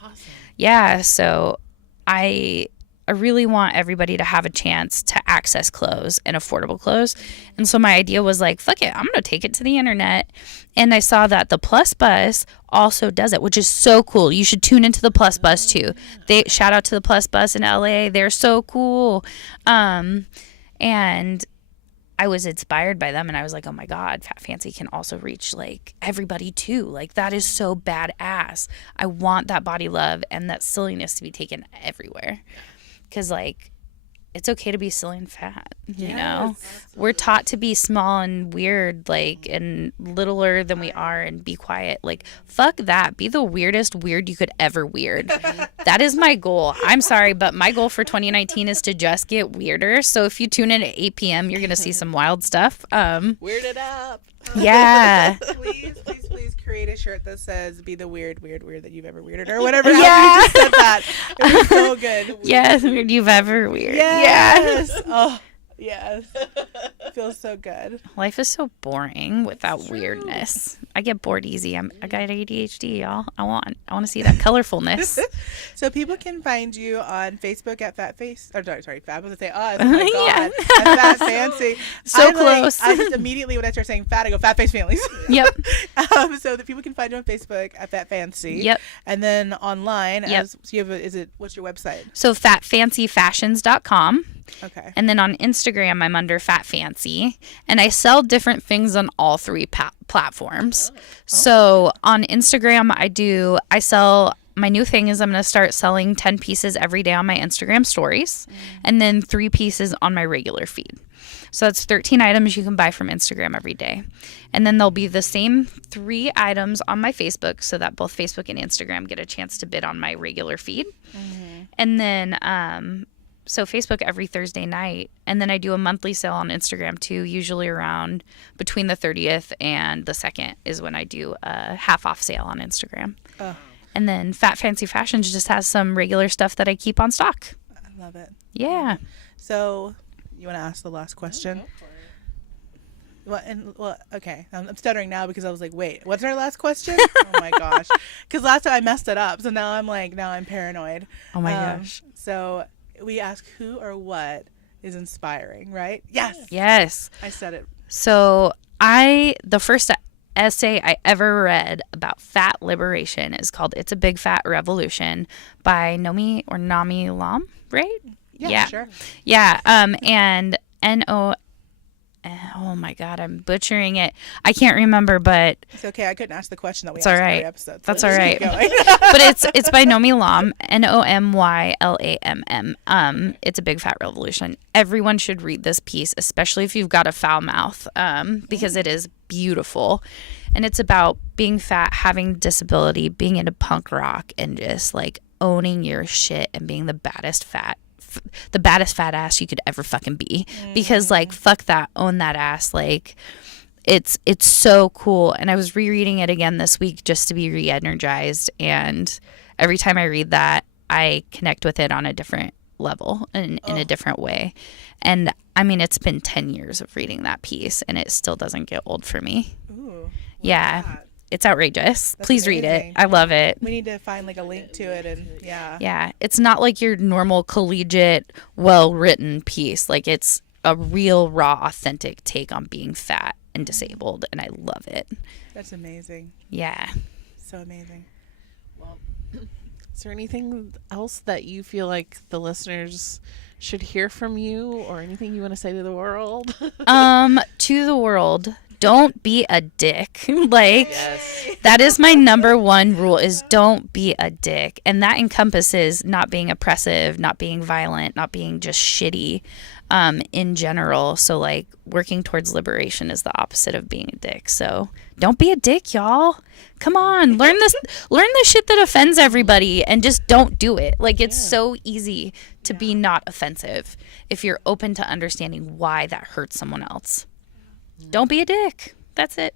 Yeah. So I really want everybody to have a chance to access clothes and affordable clothes. And so my idea was like, fuck it, I'm going to take it to the internet. And I saw that the Plus Bus also does it, which is so cool. You should tune into the Plus Bus too. They shout out to the Plus Bus in LA. They're so cool. And I was inspired by them and I was like, oh my God, Fat Fancy can also reach like everybody too. Like that is so badass. I want that body love and that silliness to be taken everywhere. Because, like, it's okay to be silly and fat, you know? Absolutely. We're taught to be small and weird, like, and littler than we are and be quiet. Like, fuck that. Be the weirdest weird you could ever weird. That is my goal. I'm sorry, but my goal for 2019 is to just get weirder. So if you tune in at 8 p.m., you're going to see some wild stuff. Weird it up. Yeah. Please create a shirt that says "Be the weird that you've ever weirded" or whatever. Yeah. You just said that. It was so good. Yes, weird you've ever weird. Yes. Oh, yes. Feels so good. Life is so boring without weirdness. I get bored easy. I got ADHD, y'all. I want to see that colorfulness. So people can find you on Facebook at Fat Face. Or sorry, Fat. I was going to say, oh my God, Yeah. at Fat Fancy. So close. I just immediately when I start saying fat, I go Fat Face Families. Yep. So that people can find you on Facebook at Fat Fancy. Yep. And then online, Yep. What's your website? So fatfancyfashions.com. Okay. And then on Instagram, I'm under Fat Fancy. And I sell different things on all three platforms. Oh. So on Instagram, I sell, my new thing is I'm going to start selling 10 pieces every day on my Instagram stories. And then 3 pieces on my regular feed. So that's 13 items you can buy from Instagram every day. And then there'll be the same 3 items on my Facebook so that both Facebook and Instagram get a chance to bid on my regular feed. Mm-hmm. And then, so Facebook every Thursday night. And then I do a monthly sale on Instagram too, usually around between the 30th and the 2nd is when I do a half off sale on Instagram. Oh. And then Fat Fancy Fashions just has some regular stuff that I keep on stock. I love it. Yeah. So you want to ask the last question? Okay. I'm stuttering now because I was like, wait, what's our last question? Oh my gosh. Because last time I messed it up. So now I'm paranoid. Oh my gosh. So we ask who or what is inspiring, right? Yes. Yes. I said it. So the first essay I ever read about fat liberation is called "It's a Big Fat Revolution" by Nami Lam, right? Yeah, sure. Yeah. And oh my God, I'm butchering it. I can't remember, but It's okay. I couldn't ask the question that we it's asked all every right. episode. That's let's all keep right. going. But it's by Nomi Lam, Nomylamm. It's a big fat revolution. Everyone should read this piece, especially if you've got a foul mouth, because it is beautiful. And it's about being fat, having disability, being into punk rock, and just like owning your shit and being the baddest fat ass you could ever fucking be. Because like, fuck that, own that ass. Like, it's so cool. And I was rereading it again this week just to be re-energized, and every time I read that, I connect with it on a different level and in a different way. And I mean, it's been 10 years of reading that piece, and it still doesn't get old for me. Ooh, Yeah, that? it's outrageous. That's Please read it. amazing. I love it. We need to find like a link to it, and Yeah, it's not like your normal collegiate, well-written piece. Like, it's a real, raw, authentic take on being fat and disabled, and I love it. That's amazing. Yeah. So amazing. Well, is there anything else that you feel like the listeners should hear from you, or anything you want to say to the world? To the world, don't be a dick. Like, Yes. that is my number one rule, is don't be a dick. And that encompasses not being oppressive, not being violent, not being just shitty, in general. So like, working towards liberation is the opposite of being a dick. So don't be a dick, y'all. Come on, learn the shit that offends everybody, and just don't do it. Like, it's so easy to be not offensive if you're open to understanding why that hurts someone else. Don't be a dick. That's it.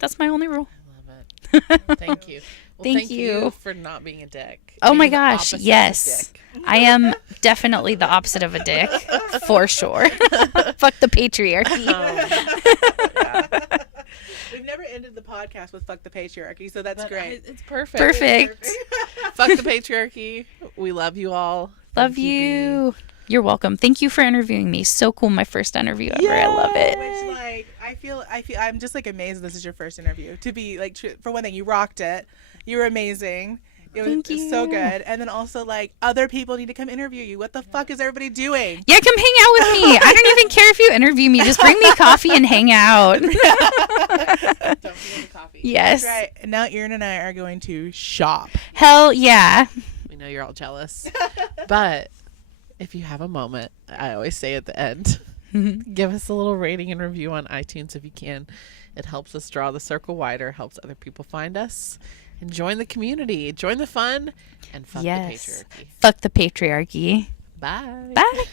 That's my only rule. I love it. Thank you. Well, Thank you. for not being a dick. Oh my Being the gosh, opposite of a yes. dick. I am definitely the opposite of a dick, for sure. Fuck the patriarchy. We've never ended the podcast with "fuck the patriarchy," so that's great. It's perfect. Perfect. Fuck the patriarchy. We love you all. Love Thank you. You're welcome. Thank you for interviewing me. So cool. My first interview ever. I love it. Which, like, I feel, I'm just like amazed this is your first interview. To be like, for one thing, you rocked it. You were amazing. It was Thank you. so good. And then also, like, other people need to come interview you. What the fuck is everybody doing? Yeah, come hang out with me. I don't even care if you interview me. Just bring me coffee and hang out. Don't forget the coffee. Yes. That's right. And now Erin and I are going to shop. Hell yeah. We know you're all jealous. But if you have a moment, I always say at the end, give us a little rating and review on iTunes if you can. It helps us draw the circle wider, helps other people find us. And join the community. Join the fun. And fuck the patriarchy. Fuck the patriarchy. Bye. Bye.